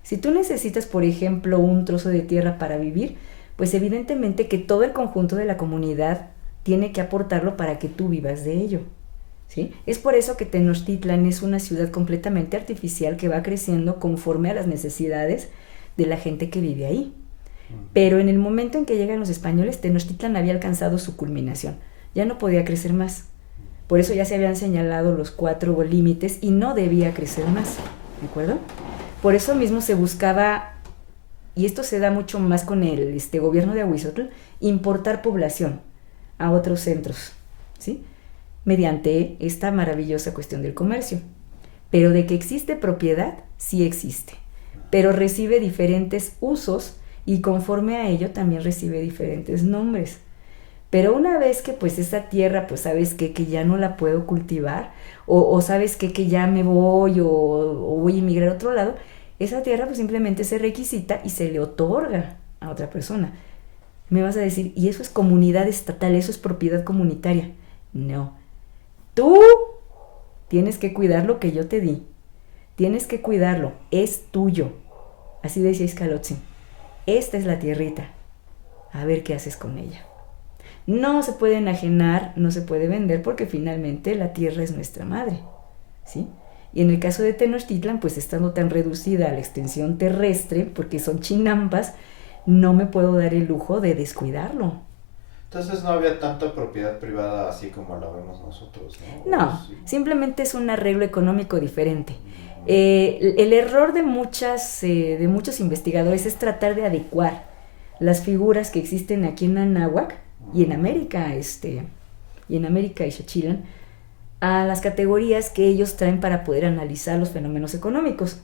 Si tú necesitas, por ejemplo, un trozo de tierra para vivir, pues evidentemente que todo el conjunto de la comunidad tiene que aportarlo para que tú vivas de ello, ¿sí? Es por eso que Tenochtitlan es una ciudad completamente artificial que va creciendo conforme a las necesidades de la gente que vive ahí. Pero en el momento en que llegan los españoles, Tenochtitlan había alcanzado su culminación, ya no podía crecer más. Por eso ya se habían señalado los 4 límites y no debía crecer más, ¿de acuerdo? Por eso mismo se buscaba, y esto se da mucho más con el gobierno de Ahuizotl, importar población a otros centros, ¿sí? Mediante esta maravillosa cuestión del comercio. Pero de que existe propiedad, sí existe, pero recibe diferentes usos y conforme a ello también recibe diferentes nombres. Pero una vez que pues esa tierra, pues sabes que ya no la puedo cultivar, o sabes que ya me voy, o voy a emigrar a otro lado, esa tierra pues simplemente se requisita y se le otorga a otra persona. Me vas a decir, ¿y eso es comunidad estatal, eso es propiedad comunitaria? No. Tú tienes que cuidar lo que yo te di. Tienes que cuidarlo, es tuyo. Así decía Izcalotzin. Esta es la tierrita. A ver qué haces con ella. No se puede enajenar, no se puede vender porque finalmente la tierra es nuestra madre, ¿sí? Y en el caso de Tenochtitlan, pues estando tan reducida a la extensión terrestre, porque son chinampas, no me puedo dar el lujo de descuidarlo. Entonces no había tanta propiedad privada así como la vemos nosotros, ¿no? No, Sí. simplemente es un arreglo económico diferente. El error de muchos investigadores es tratar de adecuar las figuras que existen aquí en Anáhuac y en América, y en América y Xochitlan, a las categorías que ellos traen para poder analizar los fenómenos económicos.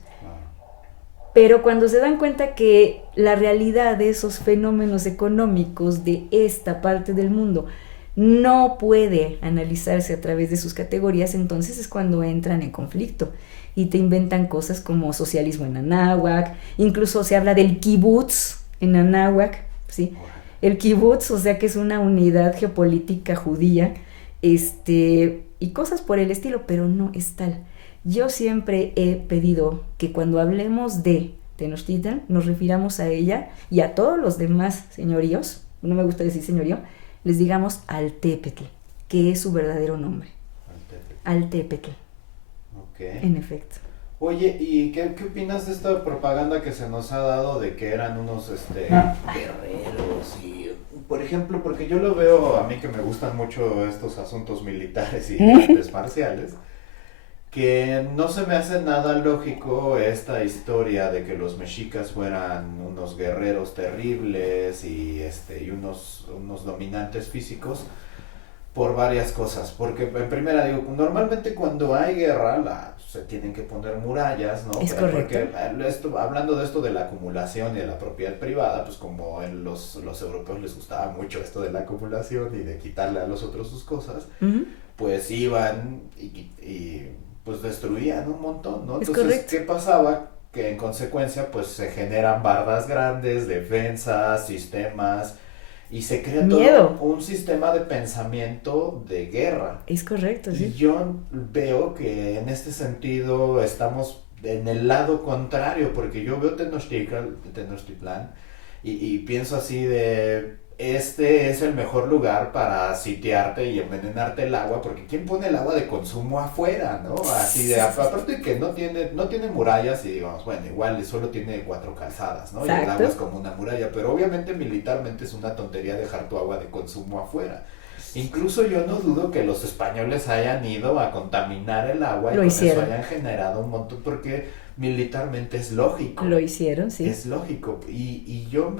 Pero cuando se dan cuenta que la realidad de esos fenómenos económicos de esta parte del mundo no puede analizarse a través de sus categorías, entonces es cuando entran en conflicto y te inventan cosas como socialismo en Anáhuac, incluso se habla del kibutz en Anáhuac, ¿sí? El kibutz, o sea que es una unidad geopolítica judía, y cosas por el estilo, pero no es tal. Yo siempre he pedido que cuando hablemos de Tenochtitlan nos refiramos a ella y a todos los demás señoríos, no me gusta decir señorío, les digamos Altépetl, que es su verdadero nombre. Altépetl. Ok. En efecto. Oye, ¿y qué opinas de esta propaganda que se nos ha dado de que eran unos guerreros y, por ejemplo, porque yo lo veo, a mí que me gustan mucho estos asuntos militares y artes marciales, que no se me hace nada lógico esta historia de que los mexicas fueran unos guerreros terribles y unos dominantes físicos por varias cosas, porque en primera digo, normalmente cuando hay guerra se tienen que poner murallas, ¿no? Es correcto. Porque hablando de esto de la acumulación y de la propiedad privada, pues como a los europeos les gustaba mucho esto de la acumulación y de quitarle a los otros sus cosas, pues iban y pues destruían un montón, ¿no? Es Entonces, correcto. ¿qué pasaba? Que en consecuencia pues se generan bardas grandes, defensas, sistemas y se crea Miedo. todo un sistema de pensamiento de guerra. Es correcto, sí. Y yo veo que en este sentido estamos en el lado contrario, porque yo veo Tenochtitlan y pienso así de, este es el mejor lugar para sitiarte y envenenarte el agua, porque ¿quién pone el agua de consumo afuera, no? Así de, aparte de que no tiene murallas y digamos, bueno, igual solo tiene 4 calzadas, ¿no? Exacto. Y el agua es como una muralla, pero obviamente militarmente es una tontería dejar tu agua de consumo afuera. Incluso yo no dudo que los españoles hayan ido a contaminar el agua y Lo con hicieron. eso hayan generado un montón, porque militarmente es lógico. Lo hicieron, sí. Es lógico. Y yo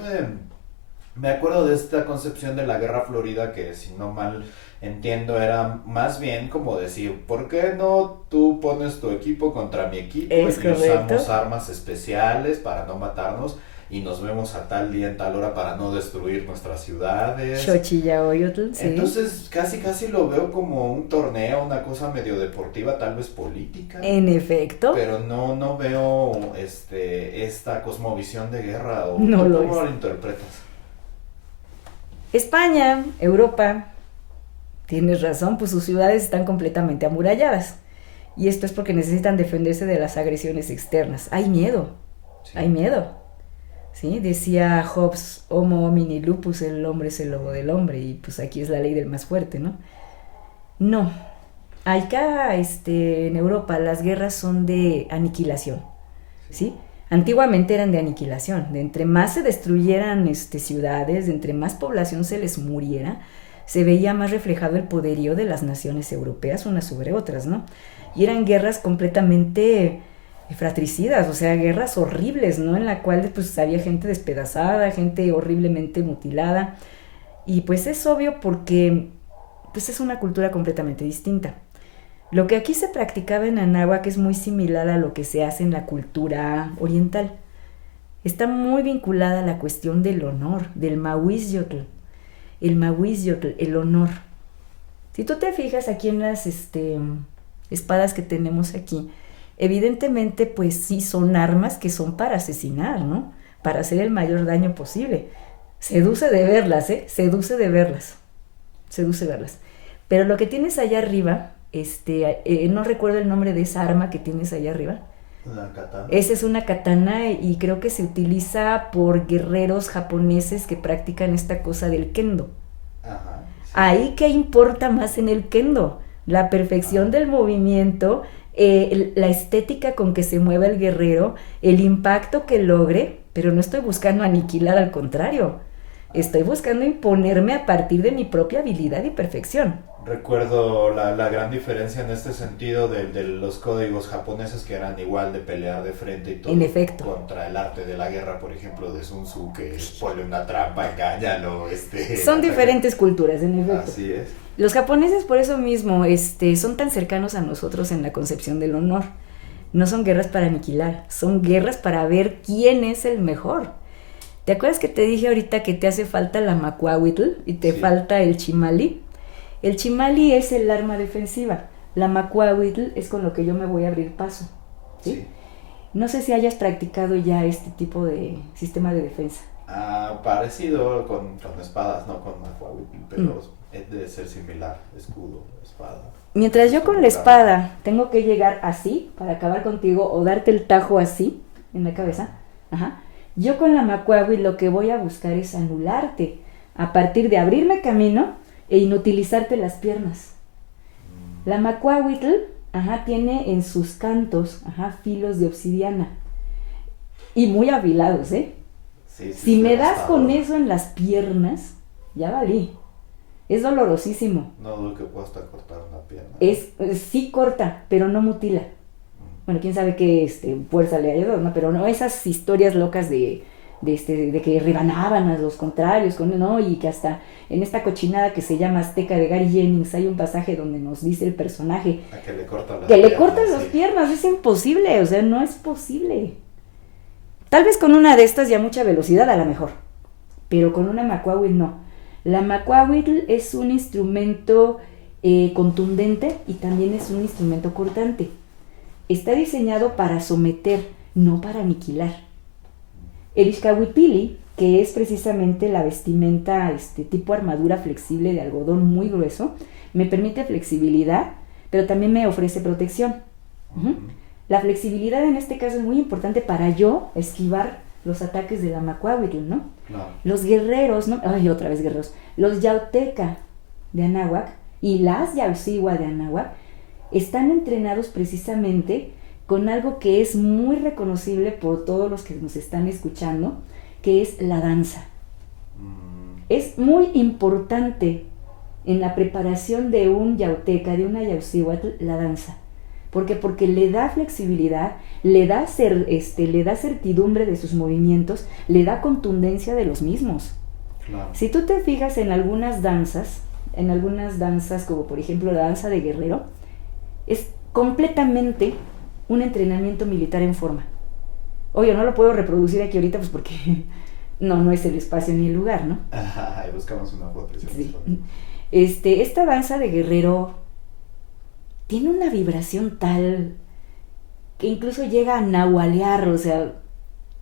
Me acuerdo de esta concepción de la guerra florida que, si no mal entiendo, era más bien como decir, ¿por qué no tú pones tu equipo contra mi equipo Es y usamos correcto. armas especiales para no matarnos y nos vemos a tal día en tal hora para no destruir nuestras ciudades? Xochillahoyotl, sí. Entonces casi casi lo veo como un torneo, una cosa medio deportiva, tal vez política, En efecto, pero no veo esta cosmovisión de guerra. ¿O no tú lo cómo es. lo interpretas? España, Europa, tienes razón, pues sus ciudades están completamente amuralladas. Y esto es porque necesitan defenderse de las agresiones externas. Hay miedo, hay Sí. miedo. ¿Sí? Decía Hobbes, Homo homini lupus, el hombre es el lobo del hombre, y pues aquí es la ley del más fuerte, ¿no? No, acá en Europa las guerras son de aniquilación, Sí. ¿sí? Antiguamente eran de aniquilación, de entre más se destruyeran ciudades, de entre más población se les muriera, se veía más reflejado el poderío de las naciones europeas unas sobre otras, ¿no? Y eran guerras completamente fratricidas, o sea, guerras horribles, ¿no? En la cual pues había gente despedazada, gente horriblemente mutilada, y pues es obvio porque pues es una cultura completamente distinta. Lo que aquí se practicaba en Anáhuac es muy similar a lo que se hace en la cultura oriental. Está muy vinculada a la cuestión del honor, del mahuisyotl. El mahuisyotl, el honor. Si tú te fijas aquí en las espadas que tenemos aquí, evidentemente pues sí son armas que son para asesinar, ¿no? Para hacer el mayor daño posible. Seduce de verlas, ¿eh? Seduce de verlas. Seduce verlas. Pero lo que tienes allá arriba, no recuerdo el nombre de esa arma que tienes allá arriba. La katana. Esa es una katana y creo que se utiliza por guerreros japoneses que practican esta cosa del kendo. Ajá, sí. Ahí qué importa más en el kendo, la perfección Ajá. del movimiento, la estética con que se mueva el guerrero, el impacto que logre, pero no estoy buscando aniquilar, al contrario, estoy buscando imponerme a partir de mi propia habilidad y perfección. Recuerdo la gran diferencia en este sentido de los códigos japoneses, que eran igual de pelear de frente y En todo, efecto, contra el arte de la guerra, por ejemplo, de Sun Tzu, que pone una trampa, engáñalo, son ataca. diferentes culturas, en efecto. Así es. Los japoneses por eso mismo son tan cercanos a nosotros en la concepción del honor. No son guerras para aniquilar, son guerras para ver quién es el mejor. ¿Te acuerdas que te dije ahorita que te hace falta la macuahuitl y te Sí, falta el chimali? El chimali es el arma defensiva. La macuahuitl es con lo que yo me voy a abrir paso. ¿Sí? sí. No sé si hayas practicado ya este tipo de sistema de defensa. Parecido con espadas, no con Mahuahuitl, Mm. pero debe ser similar, escudo, espada. Mientras yo Es con un la gran arma. espada tengo que llegar así para acabar contigo o darte el tajo así en la cabeza, ajá, yo con la macuahuitl lo que voy a buscar es anularte a partir de abrirme camino e inutilizarte las piernas. La macuahuitl, ajá, tiene en sus cantos, ajá, filos de obsidiana y muy afilados, ¿eh? Sí, sí, Si es me das con devastador. eso en las piernas, ya valí. Es dolorosísimo. No dudo que pueda hasta cortar una pierna. Sí corta, pero no mutila. Bueno, quién sabe qué fuerza le haya dado, ¿no? Pero no esas historias locas de que rebanaban a los contrarios, ¿no? Y que hasta en esta cochinada que se llama Azteca de Gary Jennings hay un pasaje donde nos dice el personaje A que le cortan las que le piernas, cortan las sí. piernas, es imposible, o sea, no es posible. Tal vez con una de estas ya mucha velocidad a lo mejor, pero con una macuahuitl no. La macuahuitl es un instrumento contundente y también es un instrumento cortante. Está diseñado para someter, no para aniquilar. El Ixcahuipili, que es precisamente la vestimenta tipo armadura flexible de algodón muy grueso, me permite flexibilidad, pero también me ofrece protección. Uh-huh. La flexibilidad en este caso es muy importante para yo esquivar los ataques de la macuahuitl, ¿no? No. Los guerreros, ¿no? Ay, otra vez guerreros. Los yauteca de Anáhuac y las yaucigua de Anáhuac están entrenados precisamente con algo que es muy reconocible por todos los que nos están escuchando, que es la danza. Es muy importante en la preparación de un yauteca, de una yaucíhuatl, la danza. ¿Por qué? Porque le da flexibilidad, le da certidumbre de sus movimientos, le da contundencia de los mismos. Claro. Si tú te fijas en algunas danzas como por ejemplo la danza de guerrero, es completamente un entrenamiento militar en forma. Oye, no lo puedo reproducir aquí ahorita pues porque no es el espacio ni el lugar, ¿no? Ahí buscamos una foto. Sí. Esta danza de guerrero tiene una vibración tal que incluso llega a nahualear, o sea,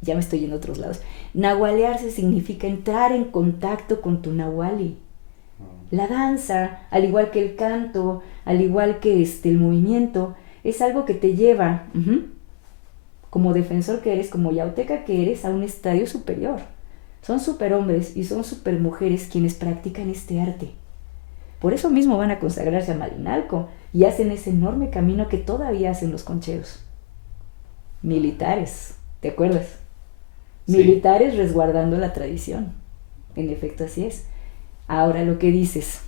ya me estoy yendo a otros lados. Nahualearse significa entrar en contacto con tu nahuali. La danza, al igual que el canto, al igual que el movimiento, es algo que te lleva, como defensor que eres, como yauteca que eres, a un estadio superior. Son superhombres y son supermujeres quienes practican este arte. Por eso mismo van a consagrarse a Malinalco y hacen ese enorme camino que todavía hacen los concheros. Militares, ¿te acuerdas? Sí. Militares resguardando la tradición. En efecto, así es. Ahora lo que dices,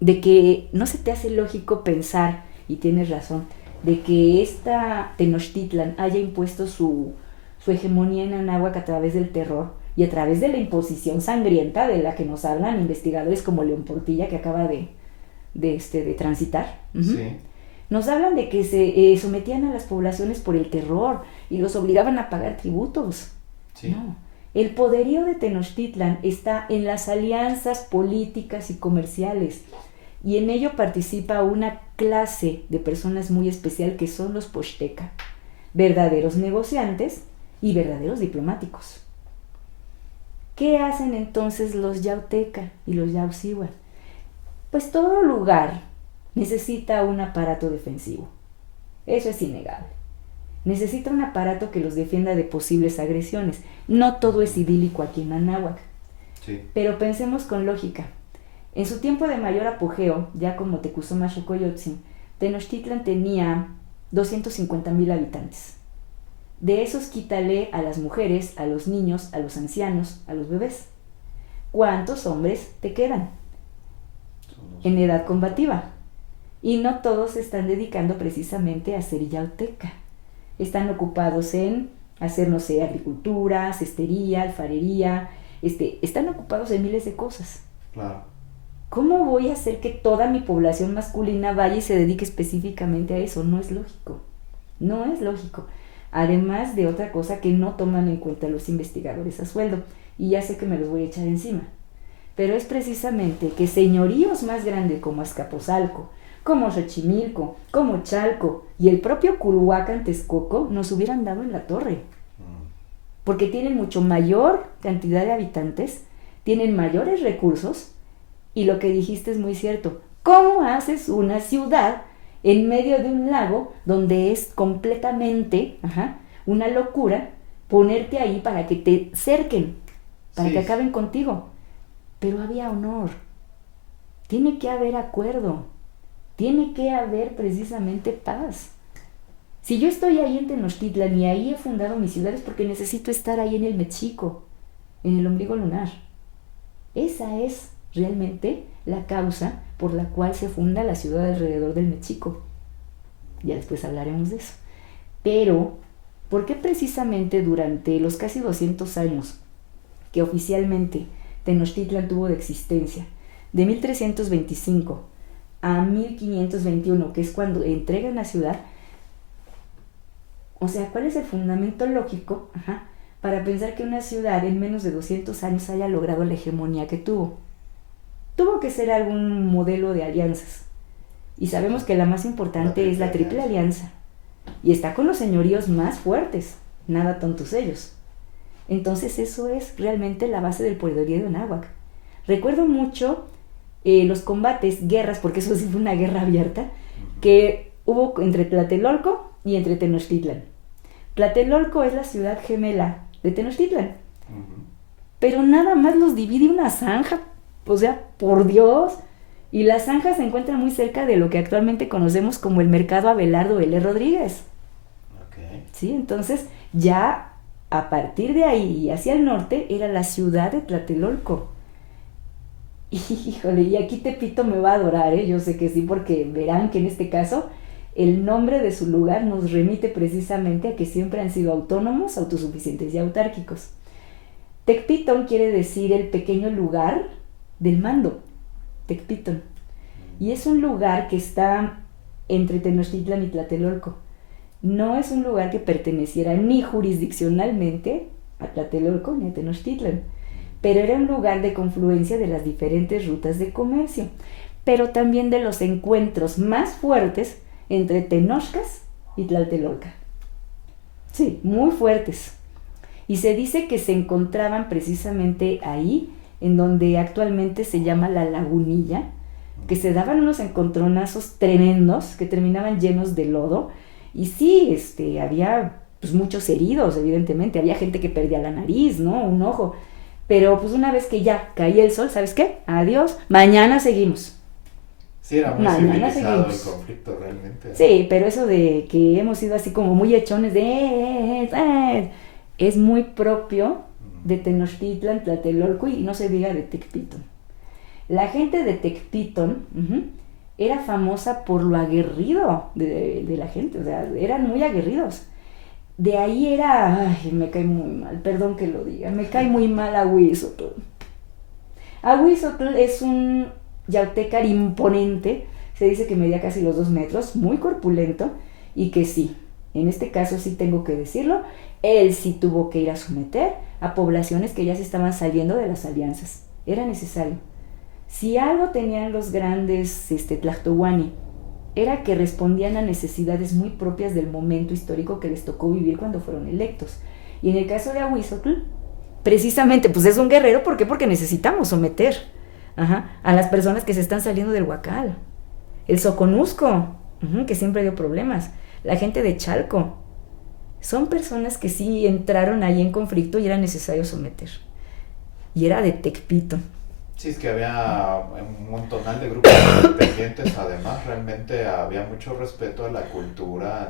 de que no se te hace lógico pensar, y tienes razón, de que esta Tenochtitlan haya impuesto su hegemonía en Anáhuac a través del terror y a través de la imposición sangrienta de la que nos hablan investigadores como León Portilla, que acaba de transitar. Sí. Nos hablan de que se sometían a las poblaciones por el terror y los obligaban a pagar tributos. Sí. No. El poderío de Tenochtitlan está en las alianzas políticas y comerciales, y en ello participa una clase de personas muy especial que son los Poxteca, verdaderos negociantes y verdaderos diplomáticos. ¿Qué hacen entonces los Yauteca y los Yauziwa? Pues todo lugar necesita un aparato defensivo. Eso es innegable. Necesita un aparato que los defienda de posibles agresiones. No todo es idílico aquí en Anáhuac. Sí. Pero pensemos con lógica. En su tiempo de mayor apogeo, ya como Tecuzoma Xocoyotzin, Tenochtitlan tenía 250,000 habitantes. De esos quítale a las mujeres, a los niños, a los ancianos, a los bebés. ¿Cuántos hombres te quedan en edad combativa? Y no todos se están dedicando precisamente a ser yauteca. Están ocupados en hacer, no sé, agricultura, cestería, alfarería, están ocupados en miles de cosas. Claro. ¿Cómo voy a hacer que toda mi población masculina vaya y se dedique específicamente a eso? No es lógico. No es lógico. Además de otra cosa que no toman en cuenta los investigadores a sueldo, y ya sé que me los voy a echar encima. Pero es precisamente que señoríos más grandes como Azcapotzalco, como Xochimilco, como Chalco y el propio Culhuacán Texcoco nos hubieran dado en la torre. Porque tienen mucho mayor cantidad de habitantes, tienen mayores recursos, y lo que dijiste es muy cierto. ¿Cómo haces una ciudad en medio de un lago donde es completamente una locura ponerte ahí para que te cerquen, para que acaben contigo? Pero había honor. Tiene que haber acuerdo. Tiene que haber precisamente paz. Si yo estoy ahí en Tenochtitlan y ahí he fundado mi ciudad es porque necesito estar ahí en el Mexico, en el ombligo lunar. Esa es realmente la causa por la cual se funda la ciudad alrededor del Mexico. Ya después hablaremos de eso. Pero, ¿por qué precisamente durante los casi 200 años que oficialmente Tenochtitlan tuvo de existencia, de 1325 a 1521, que es cuando entregan la ciudad? O sea, ¿cuál es el fundamento lógico para pensar que una ciudad en menos de 200 años haya logrado la hegemonía que tuvo? Tuvo que ser algún modelo de alianzas. Y sabemos que la más importante es la Triple Alianza. Y está con los señoríos más fuertes. Nada tontos ellos. Entonces eso es realmente la base del poderío de Anáhuac. Recuerdo mucho los combates, guerras, porque eso sí fue una guerra abierta, que hubo entre Tlatelolco y entre Tenochtitlan. Tlatelolco es la ciudad gemela de Tenochtitlan. Pero nada más los divide una zanja. O sea, por Dios. Y la zanja se encuentra muy cerca de lo que actualmente conocemos como el Mercado Abelardo L. Rodríguez. Okay. Sí, entonces ya a partir de ahí y hacia el norte era la ciudad de Tlatelolco. Híjole, y aquí Tepito me va a adorar, yo sé que sí, porque verán que en este caso el nombre de su lugar nos remite precisamente a que siempre han sido autónomos, autosuficientes y autárquicos. Tecpitón quiere decir el pequeño lugar del mando, Tecpitón. Y es un lugar que está entre Tenochtitlan y Tlatelolco. No es un lugar que perteneciera ni jurisdiccionalmente a Tlatelolco ni a Tenochtitlan, pero era un lugar de confluencia de las diferentes rutas de comercio, pero también de los encuentros más fuertes entre Tenochcas y Tlatelolca. Sí, muy fuertes. Y se dice que se encontraban precisamente ahí, en donde actualmente se llama la Lagunilla, que se daban unos encontronazos tremendos que terminaban llenos de lodo. Y sí, había pues muchos heridos, evidentemente, había gente que perdía la nariz, ¿no? Un ojo. Pero pues una vez que ya caía el sol, ¿sabes qué? Adiós, mañana seguimos. Sí, era muy civilizado el conflicto realmente. Sí, pero eso de que hemos sido así como muy hechones es muy propio de Tenochtitlan, Tlatelolco y no se diga de Tecpitón. La gente de Tecpitón era famosa por lo aguerrido de la gente, o sea, eran muy aguerridos. De ahí me cae muy mal, perdón que lo diga, me cae muy mal Ahuizotl. Ahuizotl es un yautecas imponente, se dice que medía casi los 2 metros, muy corpulento, y que sí, en este caso sí tengo que decirlo, él sí tuvo que ir a someter a poblaciones que ya se estaban saliendo de las alianzas, era necesario. Si algo tenían los grandes Tlatohuani, era que respondían a necesidades muy propias del momento histórico que les tocó vivir cuando fueron electos. Y en el caso de Ahuizotl, precisamente, pues es un guerrero, ¿por qué? Porque necesitamos someter a las personas que se están saliendo del Huacal. El Soconusco, que siempre dio problemas. La gente de Chalco. Son personas que sí entraron ahí en conflicto y era necesario someter. Y era de Tecpito. Sí, es que había un montonal de grupos independientes, además realmente había mucho respeto a la cultura,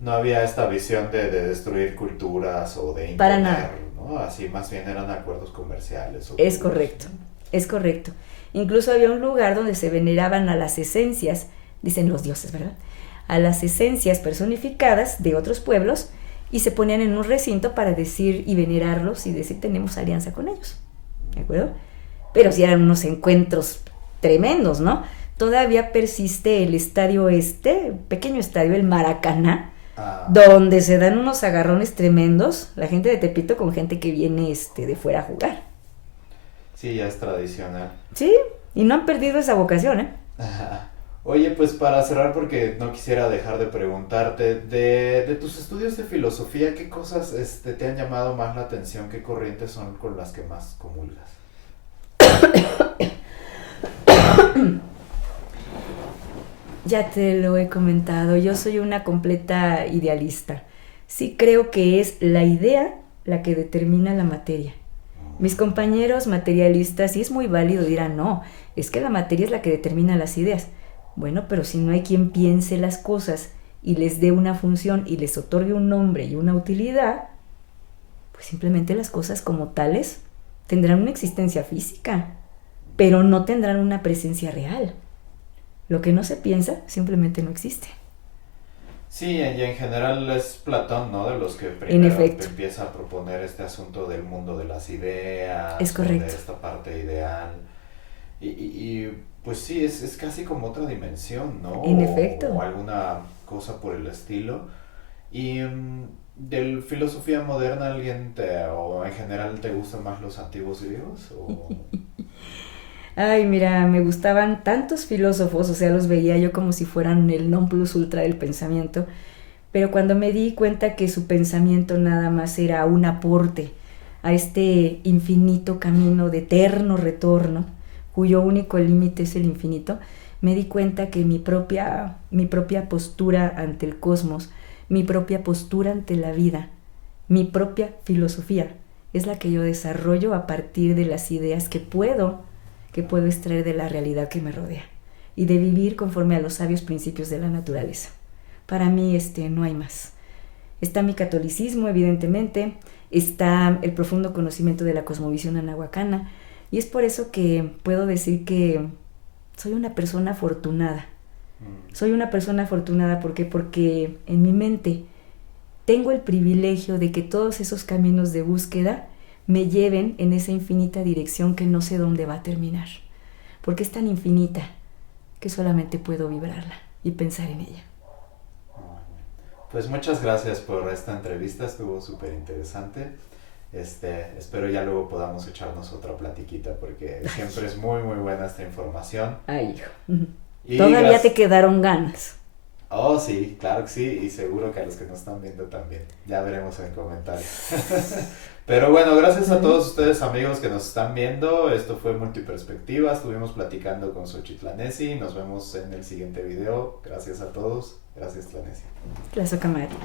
no había esta visión de destruir culturas o de imponer, para nada, ¿no? Así más bien eran acuerdos comerciales. Es correcto, es correcto. Incluso había un lugar donde se veneraban a las esencias, dicen los dioses, ¿verdad? A las esencias personificadas de otros pueblos y se ponían en un recinto para decir y venerarlos y decir tenemos alianza con ellos, ¿de acuerdo? Pero sí eran unos encuentros tremendos, ¿no? Todavía persiste el estadio pequeño estadio, el Maracaná, donde se dan unos agarrones tremendos, la gente de Tepito con gente que viene de fuera a jugar. Sí, ya es tradicional. Sí, y no han perdido esa vocación, ¿eh? Oye, pues para cerrar, porque no quisiera dejar de preguntarte, de tus estudios de filosofía, ¿qué cosas te han llamado más la atención? ¿Qué corrientes son con las que más comulgas? Ya te lo he comentado, yo soy una completa idealista. Sí creo que es la idea la que determina la materia. Mis compañeros materialistas, y es muy válido, dirán, no, es que la materia es la que determina las ideas. Bueno, pero si no hay quien piense las cosas y les dé una función y les otorgue un nombre y una utilidad, pues simplemente las cosas como tales tendrán una existencia física, pero no tendrán una presencia real. Lo que no se piensa simplemente no existe. Sí, y en general es Platón, ¿no? De los que primero empieza a proponer este asunto del mundo de las ideas, es correcto, de esta parte ideal. Y pues sí, es casi como otra dimensión, ¿no? En efecto. O alguna cosa por el estilo. Y de filosofía moderna, o en general, ¿te gustan más los antiguos griegos? ¿O? Ay, mira, me gustaban tantos filósofos, o sea, los veía yo como si fueran el non plus ultra del pensamiento, pero cuando me di cuenta que su pensamiento nada más era un aporte a este infinito camino de eterno retorno, cuyo único límite es el infinito, me di cuenta que mi propia postura ante el cosmos, mi propia postura ante la vida, mi propia filosofía, es la que yo desarrollo a partir de las ideas que puedo extraer de la realidad que me rodea y de vivir conforme a los sabios principios de la naturaleza. Para mí no hay más. Está mi catolicismo, evidentemente, está el profundo conocimiento de la cosmovisión anahuacana, y es por eso que puedo decir que soy una persona afortunada. Soy una persona afortunada, ¿por qué? Porque en mi mente tengo el privilegio de que todos esos caminos de búsqueda me lleven en esa infinita dirección que no sé dónde va a terminar, porque es tan infinita que solamente puedo vibrarla y pensar en ella. Pues muchas gracias por esta entrevista, estuvo súper interesante. Espero ya luego podamos echarnos otra platiquita porque siempre es muy muy buena esta información. Ay, hijo. Y Todavía te quedaron ganas. Oh, sí, claro que sí, y seguro que a los que nos están viendo también. Ya veremos en comentarios. Pero bueno, gracias a todos ustedes amigos que nos están viendo. Esto fue Multiperspectiva. Estuvimos platicando con Xochitl Tlanesi. Nos vemos en el siguiente video. Gracias a todos. Gracias, Tlanesi. Gracias, Camari.